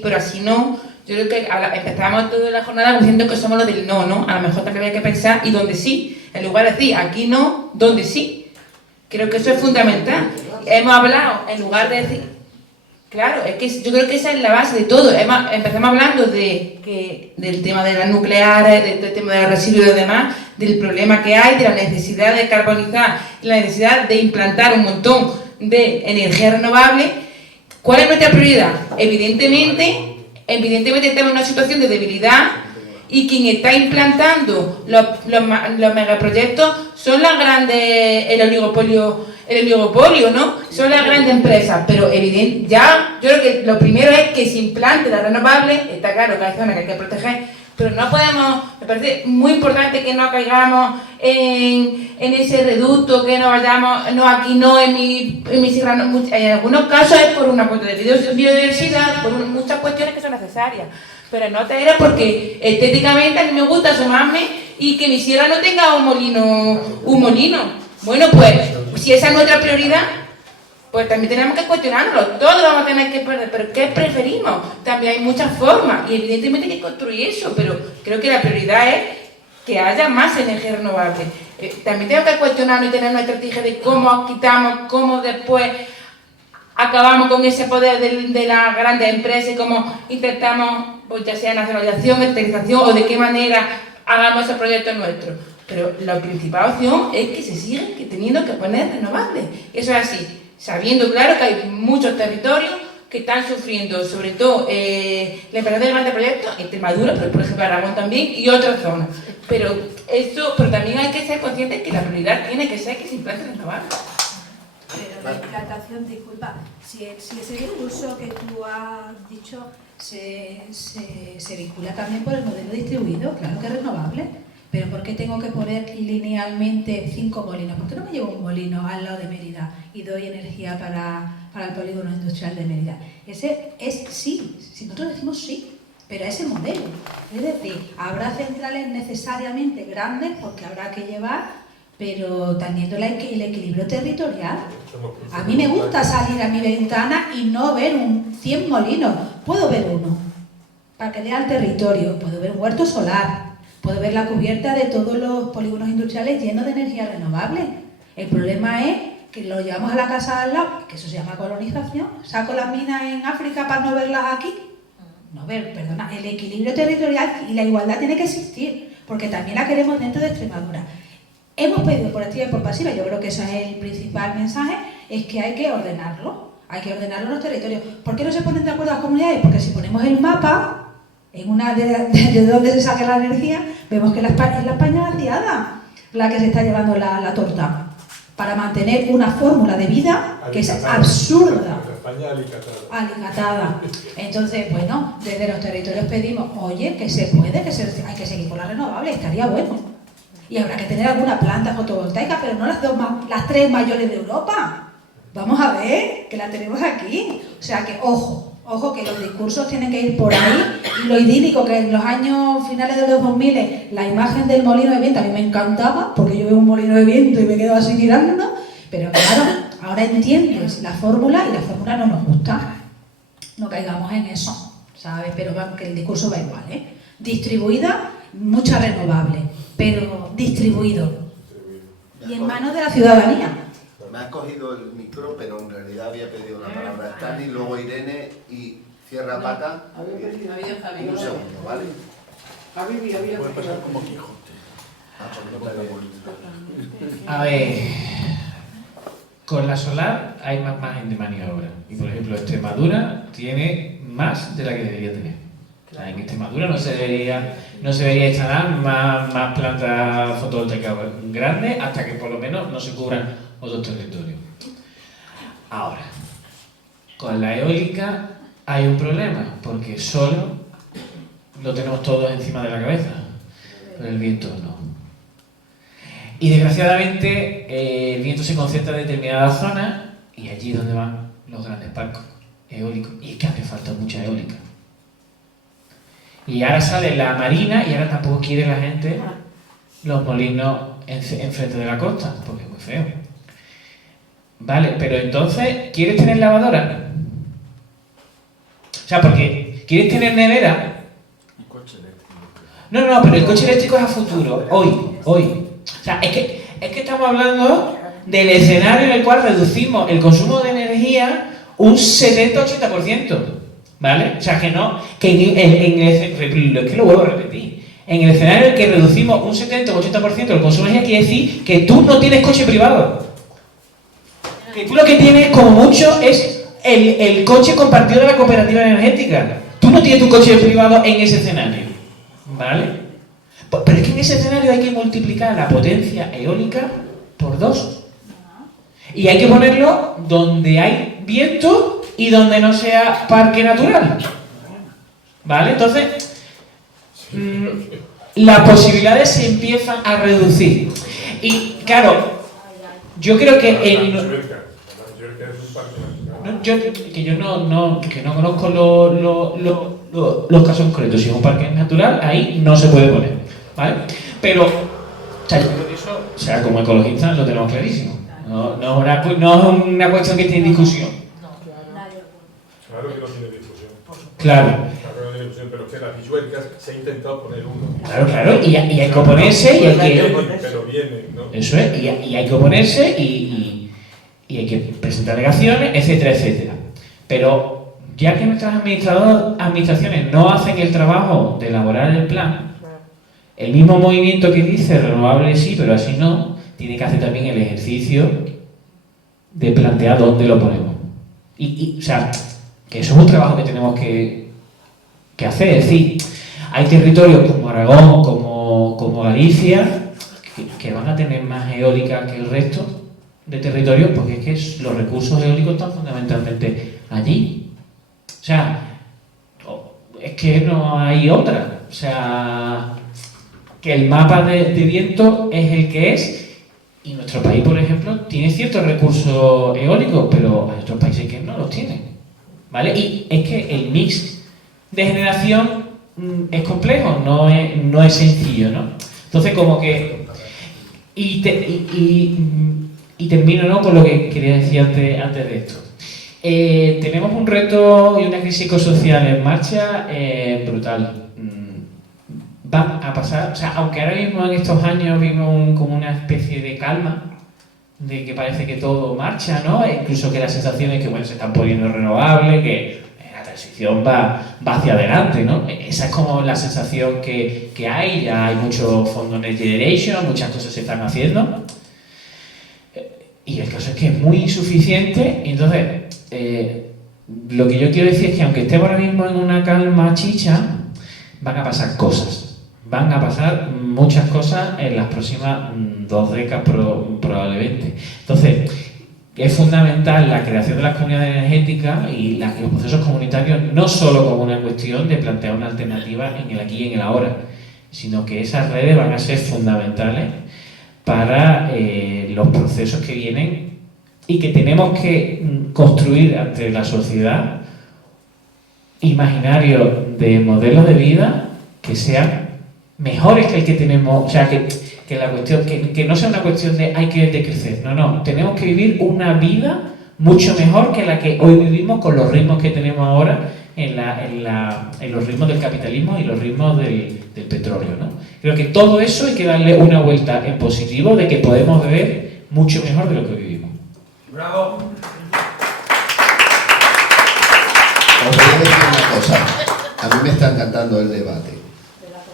pero así no. Yo creo que empezábamos toda la jornada diciendo que somos los del no, ¿no? A lo mejor también había que pensar y donde sí. En lugar de decir aquí no, donde sí. Creo que eso es fundamental. Hemos hablado, en lugar de decir... Claro, es que yo creo que esa es la base de todo. Empezamos hablando del tema de las nucleares, del tema de los residuos y demás, del problema que hay, de la necesidad de carbonizar, la necesidad de implantar un montón de energía renovable. ¿Cuál es nuestra prioridad? Evidentemente estamos en una situación de debilidad y quien está implantando los megaproyectos son las grandes, el oligopolio, ¿no? Son las grandes empresas, pero evidente, ya yo creo que lo primero es que se implante la renovable. Está claro que hay zonas que hay que proteger, pero no podemos, me parece muy importante que no caigamos en ese reducto, que no vayamos, no, aquí no, en mi sierra no, en algunos casos es por una cuestión de biodiversidad, por muchas cuestiones que son necesarias, pero no te era porque estéticamente a mí me gusta asomarme y que mi sierra no tenga un molino. Bueno, pues, si esa es nuestra prioridad, pues también tenemos que cuestionarlo. Todos vamos a tener que perder, pero ¿qué preferimos? También hay muchas formas y evidentemente hay que construir eso, pero creo que la prioridad es que haya más energía renovable. También tenemos que cuestionarnos y tener una estrategia de cómo quitamos, cómo después acabamos con ese poder de las grandes empresas y cómo intentamos, pues ya sea nacionalización, estatización o de qué manera hagamos esos proyectos nuestros. Pero la principal opción es que se sigan teniendo que poner renovables. Eso es así, sabiendo claro que hay muchos territorios que están sufriendo, sobre todo la implantación de grandes proyectos, Extremadura, pero por ejemplo Aragón también y otras zonas. Pero también hay que ser conscientes que la prioridad tiene que ser que se implante renovables. Pero la implantación, disculpa, si ese discurso que tú has dicho se vincula también por el modelo distribuido, claro que es renovable. Pero ¿por qué tengo que poner linealmente 5 molinos? ¿Por qué no me llevo un molino al lado de Mérida y doy energía para el polígono industrial de Mérida? Ese es sí, si nosotros decimos sí, pero ese modelo. Es decir, habrá centrales necesariamente grandes porque habrá que llevar, pero teniendo el equilibrio territorial. A mí me gusta salir a mi ventana y no ver 100 molinos. Puedo ver uno, para que dé al territorio. Puedo ver un huerto solar. Puedo ver la cubierta de todos los polígonos industriales llenos de energía renovable. El problema es que lo llevamos a la casa al lado, que eso se llama colonización. ¿Saco las minas en África para no verlas aquí? No ver, perdona, el equilibrio territorial y la igualdad tiene que existir, porque también la queremos dentro de Extremadura. Hemos pedido por activa y por pasiva, yo creo que ese es el principal mensaje, es que hay que ordenarlo los territorios. ¿Por qué no se ponen de acuerdo las comunidades? Porque si ponemos el mapa, en una de donde se saca la energía, vemos que es la España vaciada la que se está llevando la torta, para mantener una fórmula de vida que es absurda. Alicatada. Entonces, bueno, desde los territorios pedimos, oye, que se puede, hay que seguir con las renovables, estaría bueno. Y habrá que tener alguna planta fotovoltaica, pero no las 3 mayores de Europa. Vamos a ver, que la tenemos aquí. O sea que, ojo, que los discursos tienen que ir por ahí. Y lo idílico, que en los años finales de los 2000, la imagen del molino de viento a mí me encantaba, porque yo veo un molino de viento y me quedo así mirando. Pero claro, ahora entiendes la fórmula y la fórmula no nos gusta. No caigamos en eso, ¿sabes? Pero que el discurso va igual, ¿eh? Distribuida, mucha renovable, pero distribuido. Y en manos de la ciudadanía. Me has cogido el micro, pero en realidad había pedido la palabra a Stani, luego Irene y cierra Paca. Un segundo, ¿vale? Puede pasar como Quijote. A ver, con la solar hay más margen de maniobra. Y por ejemplo, Extremadura tiene más de la que debería tener. O sea, en Extremadura no se debería instalar más plantas fotovoltaicas grandes hasta que por lo menos no se cubran otros territorios. Ahora, con la eólica hay un problema, porque solo lo tenemos todos encima de la cabeza, pero el viento no. Y desgraciadamente el viento se concentra en determinadas zonas y allí es donde van los grandes parques eólicos, y es que hace falta mucha eólica. Y ahora sale la marina y ahora tampoco quiere la gente los molinos enfrente de la costa, porque es muy feo. Vale, pero entonces, ¿quieres tener lavadora? O sea, porque ¿quieres tener nevera? No, pero el coche eléctrico es a futuro, hoy. O sea, es que estamos hablando del escenario en el cual reducimos el consumo de energía un 70-80%, ¿vale? O sea, que lo vuelvo a repetir. En el escenario en el que reducimos un 70-80% del consumo de energía, quiere decir que tú no tienes coche privado. Que tú lo que tienes, como mucho, es el coche compartido de la cooperativa energética. Tú no tienes tu coche privado en ese escenario, ¿vale? Pero es que en ese escenario hay que multiplicar la potencia eólica por 2. Y hay que ponerlo donde hay viento y donde no sea parque natural, ¿vale? Entonces, las posibilidades se empiezan a reducir. Y claro, yo creo que yo no conozco los casos concretos. Si es un parque natural, ahí no se puede poner, ¿vale? Pero, o sea, yo creo que eso, o sea, como ecologistas lo tenemos clarísimo. No es una cuestión que tiene discusión. Claro que no tiene discusión. Claro. Pero que las Villuercas se ha intentado poner uno. Claro, y hay que oponerse y hay que... Pero viene, ¿no? Eso es, y hay que oponerse y hay que presentar alegaciones, etcétera, etcétera. Pero ya que nuestras administraciones no hacen el trabajo de elaborar el plan, el mismo movimiento que dice renovable sí, pero así no, tiene que hacer también el ejercicio de plantear dónde lo ponemos. O sea, que eso es un trabajo que tenemos que hacer. Es decir, hay territorios como Aragón, como Galicia, que van a tener más eólica que el resto de territorios, porque es que los recursos eólicos están fundamentalmente allí. O sea, es que no hay otra. O sea, que el mapa de viento es el que es, y nuestro país, por ejemplo, tiene ciertos recursos eólicos, pero hay otros países que no los tienen, ¿vale? Y es que el mix de generación es complejo, no es sencillo, ¿no? Entonces, como que... Y termino, ¿no?, con lo que quería decir antes de esto. Tenemos un reto y una crisis ecosocial en marcha brutal. Van a pasar, o sea, aunque ahora mismo en estos años vimos como una especie de calma, de que parece que todo marcha, ¿no? E incluso que la sensación es que, bueno, se están poniendo renovables, que la transición va hacia adelante, ¿no? Esa es como la sensación que hay. Ya hay muchos fondos Next Generation, muchas cosas se están haciendo. Y el caso es que es muy insuficiente. Y entonces, lo que yo quiero decir es que aunque estemos ahora mismo en una calma chicha, van a pasar cosas. Van a pasar muchas cosas en las próximas 2 décadas probablemente. Entonces, es fundamental la creación de las comunidades energéticas y los procesos comunitarios, no solo como una cuestión de plantear una alternativa en el aquí y en el ahora, sino que esas redes van a ser fundamentales para los procesos que vienen y que tenemos que construir ante la sociedad imaginarios de modelos de vida que sean mejores que el que tenemos, o sea, que la cuestión, que no sea una cuestión de hay que decrecer, no, tenemos que vivir una vida mucho mejor que la que hoy vivimos con los ritmos que tenemos ahora en los ritmos del capitalismo y los ritmos del petróleo, ¿no? Creo que todo eso hay que darle una vuelta en positivo de que podemos vivir mucho mejor de lo que vivimos. ¡Bravo! Os voy a decir una cosa, a mí me está encantando el debate,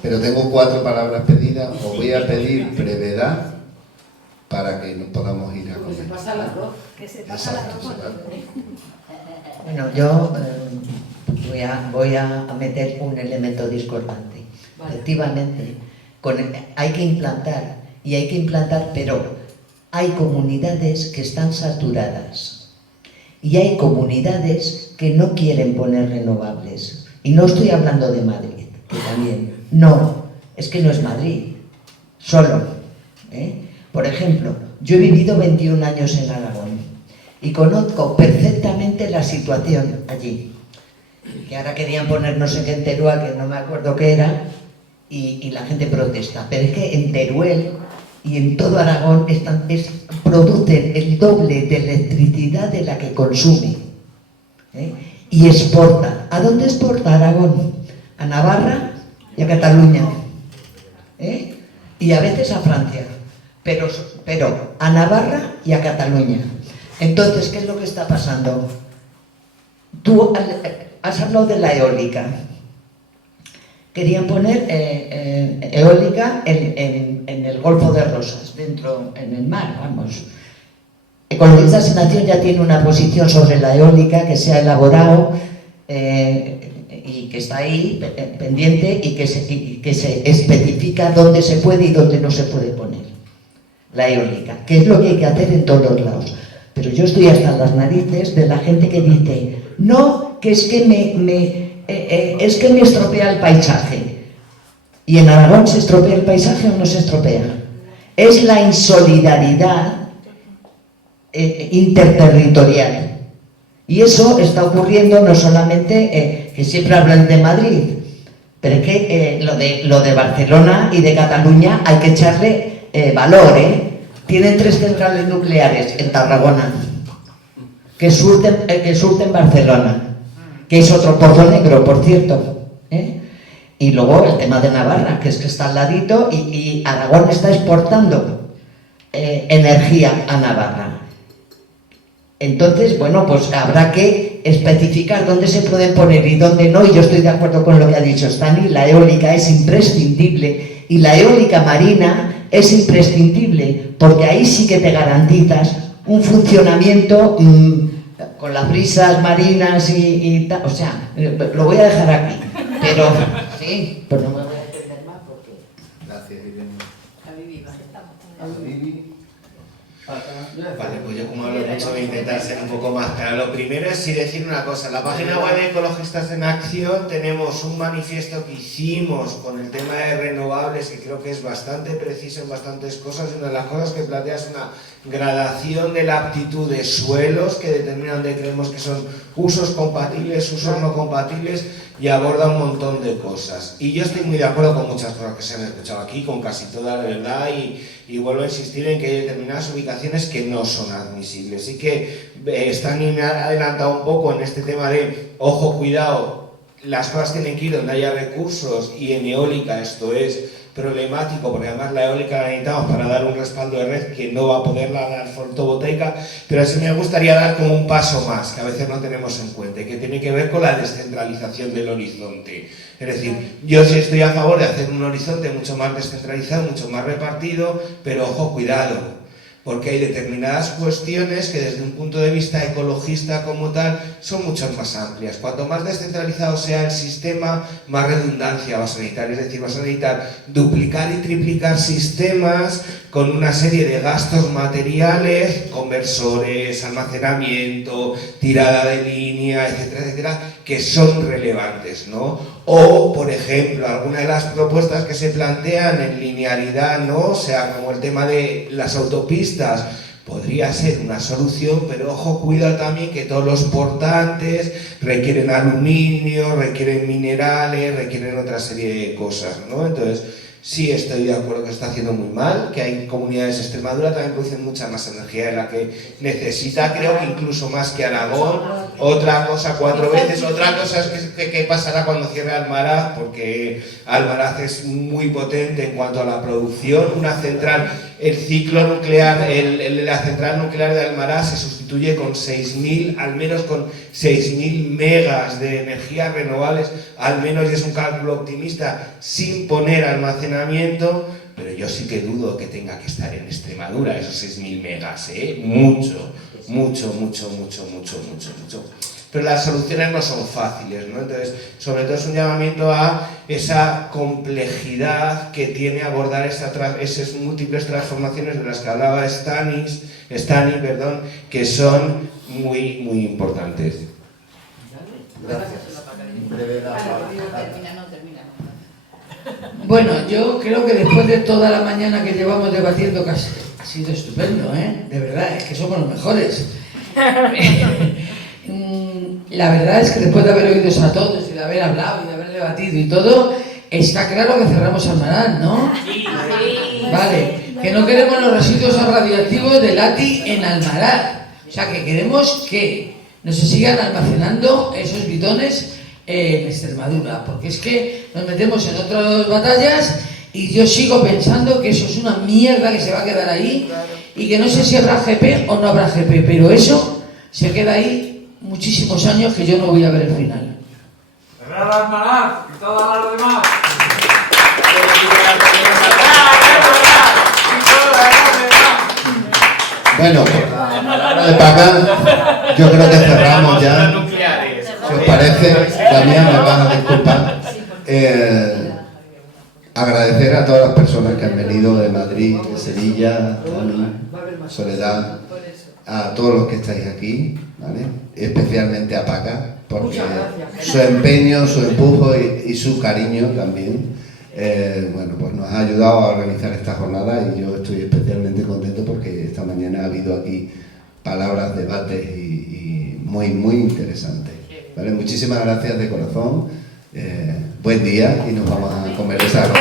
pero tengo 4 palabras pedidas. Os voy a pedir brevedad para que nos podamos ir a comer. Que se pasa las 2. Que se pasa la Exacto, exacto. Bueno, yo voy a meter un elemento discordante. Vale. Efectivamente, hay que implantar, pero hay comunidades que están saturadas y hay comunidades que no quieren poner renovables. Y no estoy hablando de Madrid, que también. No, es que no es Madrid, solo. Por ejemplo, yo he vivido 21 años en Aragón y conozco perfectamente la situación allí. Que ahora querían poner no sé qué en Teruel, que no me acuerdo qué era, y la gente protesta. Pero es que en Teruel y en todo Aragón producen el doble de electricidad de la que consume. Y exporta. ¿A dónde exporta Aragón? A Navarra y a Cataluña. Y a veces a Francia. Pero a Navarra y a Cataluña. Entonces, ¿qué es lo que está pasando? Tú has hablado de la eólica. Querían poner eólica en el Golfo de Rosas, dentro, en el mar, vamos. Ecologistas en Acción ya tiene una posición sobre la eólica que se ha elaborado y que está ahí pendiente y que se especifica dónde se puede y dónde no se puede poner la eólica, que es lo que hay que hacer en todos los lados. Pero yo estoy hasta las narices de la gente que dice, no, que es que me estropea el paisaje. ¿Y en Aragón se estropea el paisaje o no se estropea? Es la insolidaridad interterritorial. Y eso está ocurriendo no solamente, que siempre hablan de Madrid, pero es que lo de Barcelona y de Cataluña hay que echarle valor, Tienen 3 centrales nucleares en Tarragona, que surten Barcelona, que es otro pozo negro, por cierto. Y luego el tema de Navarra, que es que está al ladito y Aragón está exportando energía a Navarra. Entonces, bueno, pues habrá que especificar dónde se pueden poner y dónde no, y yo estoy de acuerdo con lo que ha dicho Stani, la eólica es imprescindible, y la eólica marina es imprescindible, porque ahí sí que te garantizas un funcionamiento con las brisas marinas y tal, o sea, lo voy a dejar aquí, pero sí, pero no me voy a extender más porque... Gracias, Irene. A Vivi. Vale, pues yo como hablo mucho voy a intentar ser un poco más claro. Lo primero es sí decir una cosa. En la página web de Ecologistas en Acción tenemos un manifiesto que hicimos con el tema de renovables que creo que es bastante preciso en bastantes cosas. Y una de las cosas que plantea es una gradación de la aptitud de suelos que determina dónde creemos que son usos compatibles, usos no compatibles, y aborda un montón de cosas. Y yo estoy muy de acuerdo con muchas cosas que se han escuchado aquí, con casi toda, de verdad, y vuelvo a insistir en que hay determinadas ubicaciones que no son admisibles. Y que Stan me ha adelantado un poco en este tema de, ojo, cuidado, las cosas tienen que ir donde haya recursos, y en eólica esto es problemático, porque además la eólica la necesitamos para dar un respaldo de red que no va a poder dar fotovoltaica, pero sí me gustaría dar como un paso más, que a veces no tenemos en cuenta, y que tiene que ver con la descentralización del horizonte. Es decir, yo sí estoy a favor de hacer un horizonte mucho más descentralizado, mucho más repartido, pero ojo, cuidado, porque hay determinadas cuestiones que desde un punto de vista ecologista como tal son mucho más amplias. Cuanto más descentralizado sea el sistema, más redundancia vas a necesitar, es decir, vas a necesitar duplicar y triplicar sistemas con una serie de gastos materiales, conversores, almacenamiento, tirada de línea, etcétera, etcétera, que son relevantes, ¿no? O, por ejemplo, algunas de las propuestas que se plantean en linealidad, ¿no? O sea, como el tema de las autopistas, podría ser una solución, pero ojo, cuida también que todos los portantes requieren aluminio, requieren minerales, requieren otra serie de cosas, ¿no? Entonces, sí estoy de acuerdo que se está haciendo muy mal, que hay comunidades de Extremadura también producen mucha más energía de la que necesita, creo que incluso más que Aragón. Otra cosa 4 veces, otra cosa es que pasará cuando cierre Almaraz, porque Almaraz es muy potente en cuanto a la producción. Una central, el ciclo nuclear, la central nuclear de Almaraz se sustituye con 6.000, al menos con 6.000 megas de energías renovables, al menos, y es un cálculo optimista, sin poner almacenamiento, pero yo sí que dudo que tenga que estar en Extremadura esos 6.000 megas, mucho. Pero las soluciones no son fáciles, ¿no? Entonces, sobre todo es un llamamiento a esa complejidad que tiene abordar esas múltiples transformaciones de las que hablaba Stanis, que son muy, muy importantes. Bueno, yo creo que después de toda la mañana que llevamos debatiendo, que ha sido estupendo, de verdad, es que somos los mejores. La verdad es que después de haber oído a todos y de haber hablado y de haber debatido y todo, está claro que cerramos Almaraz, ¿no? Sí. Vale, que no queremos los residuos radiactivos del ATI en Almaraz. O sea, que queremos que no se sigan almacenando esos bidones en Extremadura, porque es que nos metemos en otras batallas y yo sigo pensando que eso es una mierda que se va a quedar ahí y que no sé si habrá GP o no habrá GP, pero eso se queda ahí muchísimos años que yo no voy a ver el final. Cerrar Almaraz y todo lo demás. Bueno, de Paca, yo creo que cerramos ya. Si os parece, Damián, me vas a disculpar. Agradecer a todas las personas que han venido de Madrid, de Sevilla, Tony, Soledad, a todos los que estáis aquí, ¿vale? Especialmente a Paca, porque su empeño, su empujo y su cariño también, bueno, pues nos ha ayudado a organizar esta jornada y yo estoy especialmente contento porque esta mañana ha habido aquí palabras, debates y muy, muy interesantes. ¿Vale? Muchísimas gracias de corazón, buen día y nos vamos a comer esa ropa.